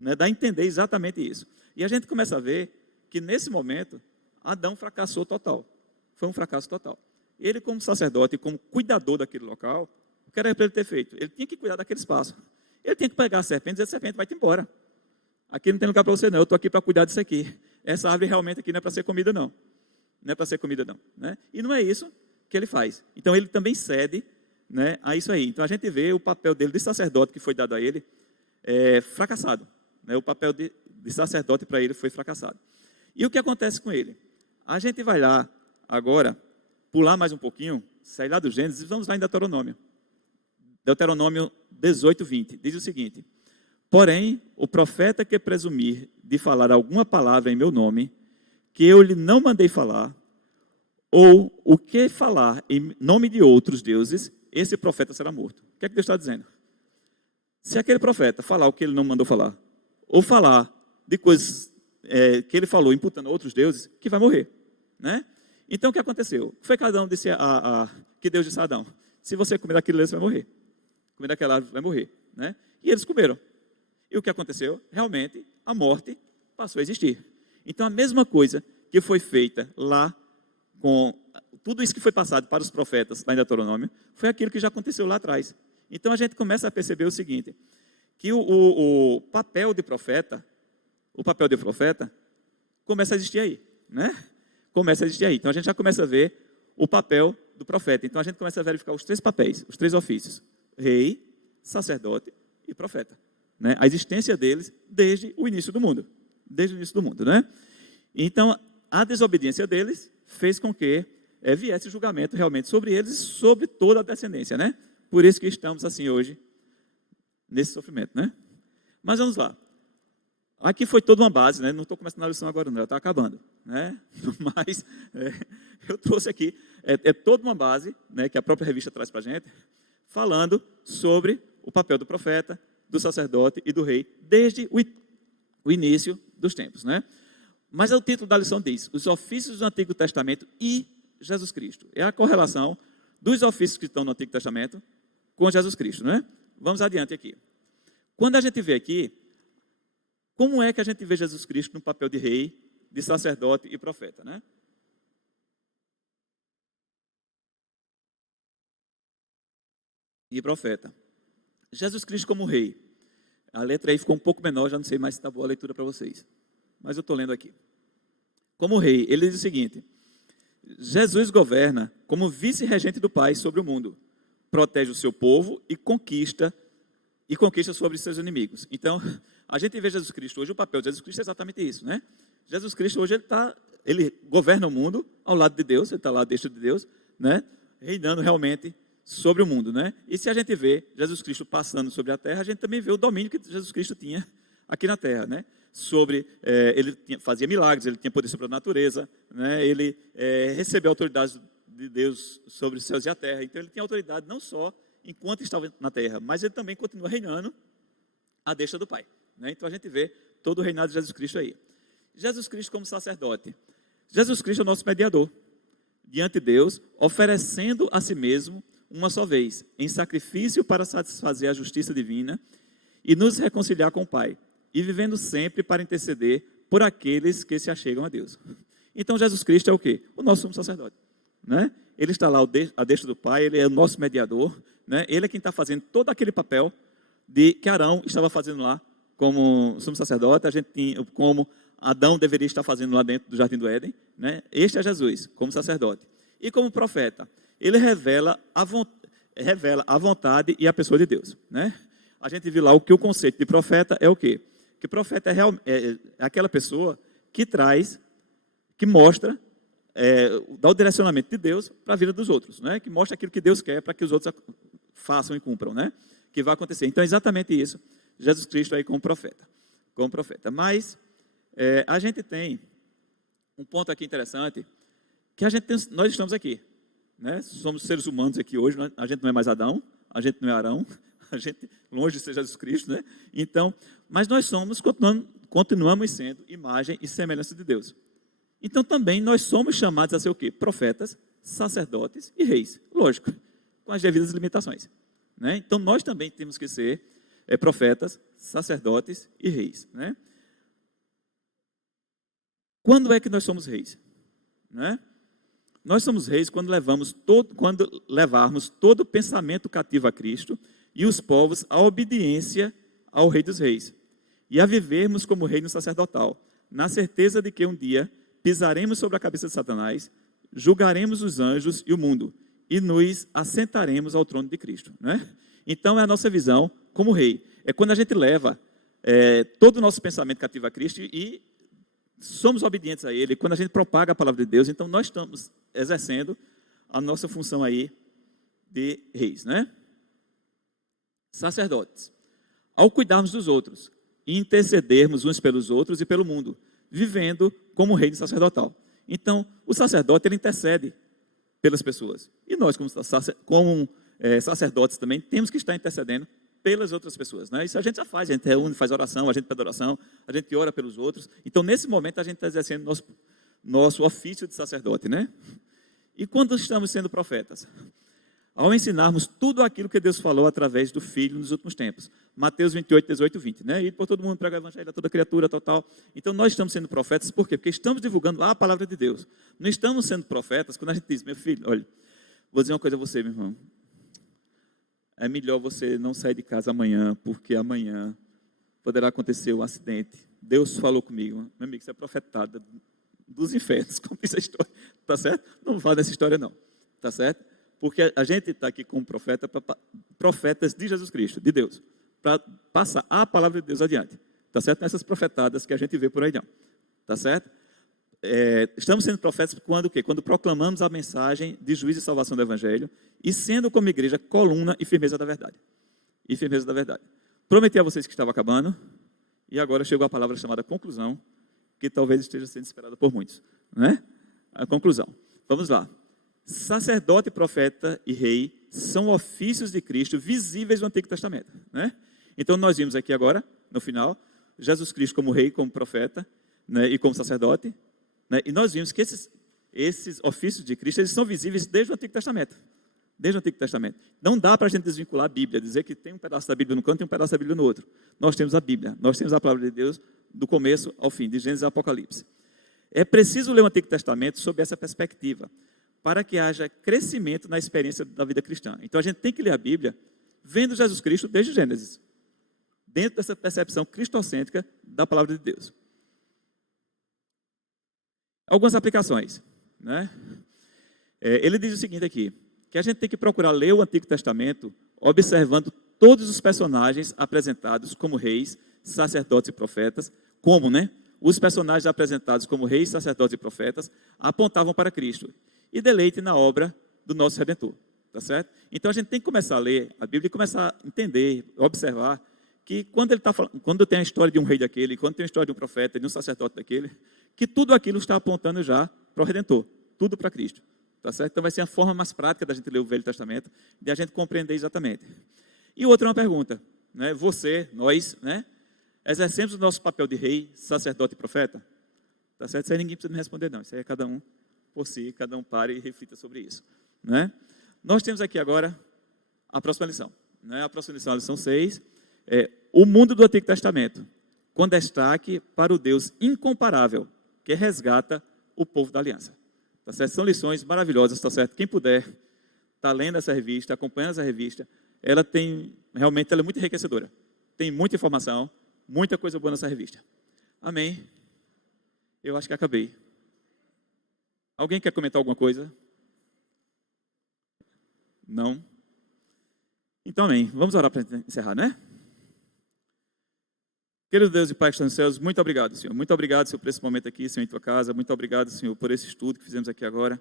Né? Dá a entender exatamente isso. E a gente começa a ver que, nesse momento, Adão fracassou total. Foi um fracasso total. Ele, como sacerdote, como cuidador daquele local, o que era para ele ter feito? Ele tinha que cuidar daquele espaço. Ele tinha que pegar a serpente e dizer, serpente, vai-te embora. Aqui não tem lugar para você, não. Eu estou aqui para cuidar disso aqui. Essa árvore realmente aqui não é para ser comida, não. Não é para ser comida, não. Né? E não é isso que ele faz. Então, ele também cede, né, a isso aí. Então, a gente vê o papel dele de sacerdote que foi dado a ele fracassado. Né? O papel de sacerdote para ele foi fracassado. E o que acontece com ele? A gente vai lá agora, pular mais um pouquinho, sair lá do Gênesis e vamos lá em Deuteronômio. Deuteronômio 18, 20. Diz o seguinte: porém, o profeta que presumir de falar alguma palavra em meu nome, que eu lhe não mandei falar, ou o que falar em nome de outros deuses, esse profeta será morto. O que é que Deus está dizendo? Se aquele profeta falar o que ele não mandou falar, ou falar de coisas que ele falou imputando a outros deuses, que vai morrer. Né? Então, o que aconteceu? Foi que Adão disse que Deus disse a Adão: se você comer daquilo, você vai morrer. Comer daquela árvore, vai morrer. Né? E eles comeram. E o que aconteceu? Realmente, a morte passou a existir. Então, a mesma coisa que foi feita lá, com tudo isso que foi passado para os profetas, lá em Deuteronômio, foi aquilo que já aconteceu lá atrás. Então, a gente começa a perceber o seguinte, que o papel de profeta, começa a existir aí. Né? Começa a existir aí. Então, a gente já começa a ver o papel do profeta. Então, a gente começa a verificar os três papéis, os três ofícios: rei, sacerdote e profeta. Né? A existência deles desde o início do mundo. Desde o início do mundo. Né? Então, a desobediência deles fez com que viesse julgamento realmente sobre eles e sobre toda a descendência. Né? Por isso que estamos assim hoje, nesse sofrimento. Né? Mas vamos lá. Aqui foi toda uma base, né? Não estou começando a lição agora, não, ela está acabando. Né? Mas eu trouxe aqui, toda uma base, né, que a própria revista traz para a gente, falando sobre o papel do profeta, do sacerdote e do rei, desde o início dos tempos. Né? Mas o título da lição diz: os ofícios do Antigo Testamento e Jesus Cristo. É a correlação dos ofícios que estão no Antigo Testamento com Jesus Cristo. Né? Vamos adiante aqui. Quando a gente vê aqui, como é que a gente vê Jesus Cristo no papel de rei, de sacerdote e profeta? Né? E profeta. Jesus Cristo como rei. A letra aí ficou um pouco menor, já não sei mais se está boa a leitura para vocês. Mas eu estou lendo aqui. Como rei, ele diz o seguinte: Jesus governa como vice-regente do Pai sobre o mundo, protege o seu povo e conquista sobre seus inimigos. Então, a gente vê Jesus Cristo hoje, o papel de Jesus Cristo é exatamente isso. Né? Jesus Cristo hoje ele governa o mundo ao lado de Deus, ele está lá dentro de Deus, né? Reinando realmente sobre o mundo. Né? E se a gente vê Jesus Cristo passando sobre a terra, a gente também vê o domínio que Jesus Cristo tinha aqui na terra. Né? Ele fazia milagres, ele tinha poder sobre a natureza, né? Ele recebeu a autoridade de Deus sobre os céus e a terra. Então ele tinha autoridade não só enquanto estava na terra, mas ele também continua reinando à destra do Pai. Né? Então a gente vê todo o reinado de Jesus Cristo aí. Jesus Cristo como sacerdote. Jesus Cristo é o nosso mediador diante de Deus, oferecendo a si mesmo uma só vez, em sacrifício para satisfazer a justiça divina e nos reconciliar com o Pai, e vivendo sempre para interceder por aqueles que se achegam a Deus. Então, Jesus Cristo é o quê? O nosso sumo sacerdote, né? Ele está lá à destra do Pai, ele é o nosso mediador, né? Ele é quem está fazendo todo aquele papel que Arão estava fazendo lá como sumo sacerdote, como Adão deveria estar fazendo lá dentro do Jardim do Éden, né? Este é Jesus, como sacerdote. E como profeta, ele revela a vontade e a pessoa de Deus, né? A gente viu lá que o conceito de profeta é o quê? Que profeta é aquela pessoa que traz, que mostra, dá o direcionamento de Deus para a vida dos outros, né? Que mostra aquilo que Deus quer para que os outros façam e cumpram, né? Que vai acontecer. Então, é exatamente isso, Jesus Cristo aí como profeta. Mas, a gente tem um ponto aqui interessante, que nós estamos aqui, né? Somos seres humanos aqui hoje, a gente não é mais Adão, a gente não é Arão, a gente longe de ser Jesus Cristo, né? Então, mas nós continuamos sendo imagem e semelhança de Deus. Então, também nós somos chamados a ser o quê? Profetas, sacerdotes e reis. Lógico, com as devidas limitações, né? Então, nós também temos que ser profetas, sacerdotes e reis, né? Quando é que nós somos reis, né? Nós somos reis quando levarmos todo o pensamento cativo a Cristo e os povos à obediência ao Rei dos Reis, e a vivermos como reino sacerdotal, na certeza de que um dia pisaremos sobre a cabeça de Satanás, julgaremos os anjos e o mundo, e nos assentaremos ao trono de Cristo, né? Então, é a nossa visão como rei. É quando a gente leva todo o nosso pensamento cativo a Cristo e somos obedientes a Ele, quando a gente propaga a palavra de Deus, então nós estamos exercendo a nossa função aí de reis, né? Sacerdotes. Ao cuidarmos dos outros e intercedermos uns pelos outros e pelo mundo, vivendo como reino sacerdotal. Então, o sacerdote, ele intercede pelas pessoas. E nós, como sacerdotes também, temos que estar intercedendo pelas outras pessoas, né? Isso a gente já faz, a gente reúne, faz oração, a gente pede oração, a gente ora pelos outros. Então, nesse momento, a gente está exercendo nosso ofício de sacerdote, né? E quando estamos sendo profetas? Ao ensinarmos tudo aquilo que Deus falou através do Filho nos últimos tempos. Mateus 28, 18, 20, né? E por todo mundo prega o evangelho a toda criatura, tal. Então, nós estamos sendo profetas, por quê? Porque estamos divulgando a palavra de Deus. Não estamos sendo profetas quando a gente diz, meu filho, olha, vou dizer uma coisa a você, meu irmão. É melhor você não sair de casa amanhã, porque amanhã poderá acontecer um acidente. Deus falou comigo, meu amigo, isso é profetada dos infernos, como diz a história, tá certo? Não vá dessa história não, tá certo? Porque a gente está aqui como profetas de Jesus Cristo, de Deus, para passar a palavra de Deus adiante, tá certo? Nessas profetadas que a gente vê por aí não, tá certo? Estamos sendo profetas quando o quê? Quando proclamamos a mensagem de juízo e salvação do Evangelho e sendo como igreja coluna e firmeza da verdade. Prometi a vocês que estava acabando e agora chegou a palavra chamada conclusão, que talvez esteja sendo esperada por muitos, né? A conclusão. Vamos lá. Sacerdote, profeta e rei são ofícios de Cristo visíveis no Antigo Testamento, né? Então nós vimos aqui agora, no final, Jesus Cristo como rei, como profeta, né, e como sacerdote, né? E nós vimos que esses ofícios de Cristo, eles são visíveis desde o Antigo Testamento. Desde o Antigo Testamento. Não dá para a gente desvincular a Bíblia, dizer que tem um pedaço da Bíblia no canto e um pedaço da Bíblia no outro. Nós temos a Bíblia, nós temos a palavra de Deus do começo ao fim, de Gênesis a Apocalipse. É preciso ler o Antigo Testamento sob essa perspectiva, para que haja crescimento na experiência da vida cristã. Então a gente tem que ler a Bíblia vendo Jesus Cristo desde Gênesis, dentro dessa percepção cristocêntrica da palavra de Deus. Algumas aplicações, né? Ele diz o seguinte aqui, que a gente tem que procurar ler o Antigo Testamento observando todos os personagens apresentados como reis, sacerdotes e profetas, como, né? Os personagens apresentados como reis, sacerdotes e profetas apontavam para Cristo e deleite na obra do nosso Redentor, tá certo? Então a gente tem que começar a ler a Bíblia e começar a entender, observar que quando tem a história de um rei daquele, quando tem a história de um profeta, de um sacerdote daquele, que tudo aquilo está apontando já para o Redentor, tudo para Cristo, tá certo? Então vai ser a forma mais prática da gente ler o Velho Testamento, de a gente compreender exatamente. E outra é uma pergunta, né? Nós, né? Exercemos o nosso papel de rei, sacerdote e profeta? Tá certo? Isso aí ninguém precisa me responder não, isso aí é cada um por si, cada um pare e reflita sobre isso, né? Nós temos aqui agora a próxima lição, né? A próxima lição, a lição 6, o mundo do Antigo Testamento com destaque para o Deus incomparável, que resgata o povo da aliança. Tá certo? São lições maravilhosas, tá certo? Quem puder estar lendo essa revista, acompanhando essa revista, ela é muito enriquecedora. Tem muita informação, muita coisa boa nessa revista. Amém. Eu acho que acabei. Alguém quer comentar alguma coisa? Não? Então, amém. Vamos orar para encerrar, né? Querido Deus e Pai que está nos céus, muito obrigado, Senhor. Muito obrigado, Senhor, por esse momento aqui, Senhor, em Tua casa. Muito obrigado, Senhor, por esse estudo que fizemos aqui agora.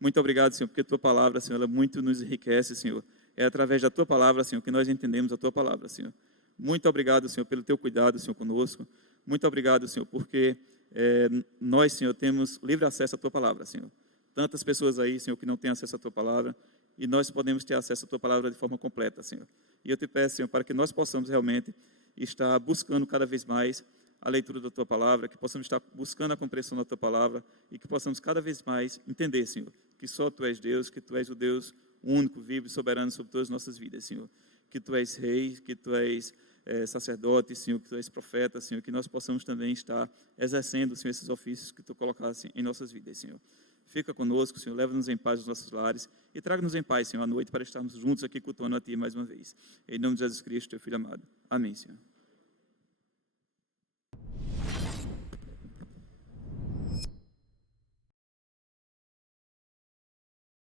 Muito obrigado, Senhor, porque a Tua palavra, Senhor, ela muito nos enriquece, Senhor. É através da Tua palavra, Senhor, que nós entendemos a Tua palavra, Senhor. Muito obrigado, Senhor, pelo Teu cuidado, Senhor, conosco. Muito obrigado, Senhor, porque nós, Senhor, temos livre acesso à Tua palavra, Senhor. Tantas pessoas aí, Senhor, que não têm acesso à Tua palavra, e nós podemos ter acesso à Tua palavra de forma completa, Senhor. E eu te peço, Senhor, para que nós possamos realmente estar buscando cada vez mais a leitura da Tua palavra, que possamos estar buscando a compreensão da Tua palavra e que possamos cada vez mais entender, Senhor, que só Tu és Deus, que Tu és o Deus único, vivo e soberano sobre todas as nossas vidas, Senhor. Que Tu és Rei, que Tu és sacerdote, Senhor, que Tu és profeta, Senhor, que nós possamos também estar exercendo, Senhor, esses ofícios que Tu colocaste em nossas vidas, Senhor. Fica conosco, Senhor, leva-nos em paz nos nossos lares e traga-nos em paz, Senhor, à noite para estarmos juntos aqui cultuando a Ti mais uma vez. Em nome de Jesus Cristo, Teu Filho amado. Amém, Senhor.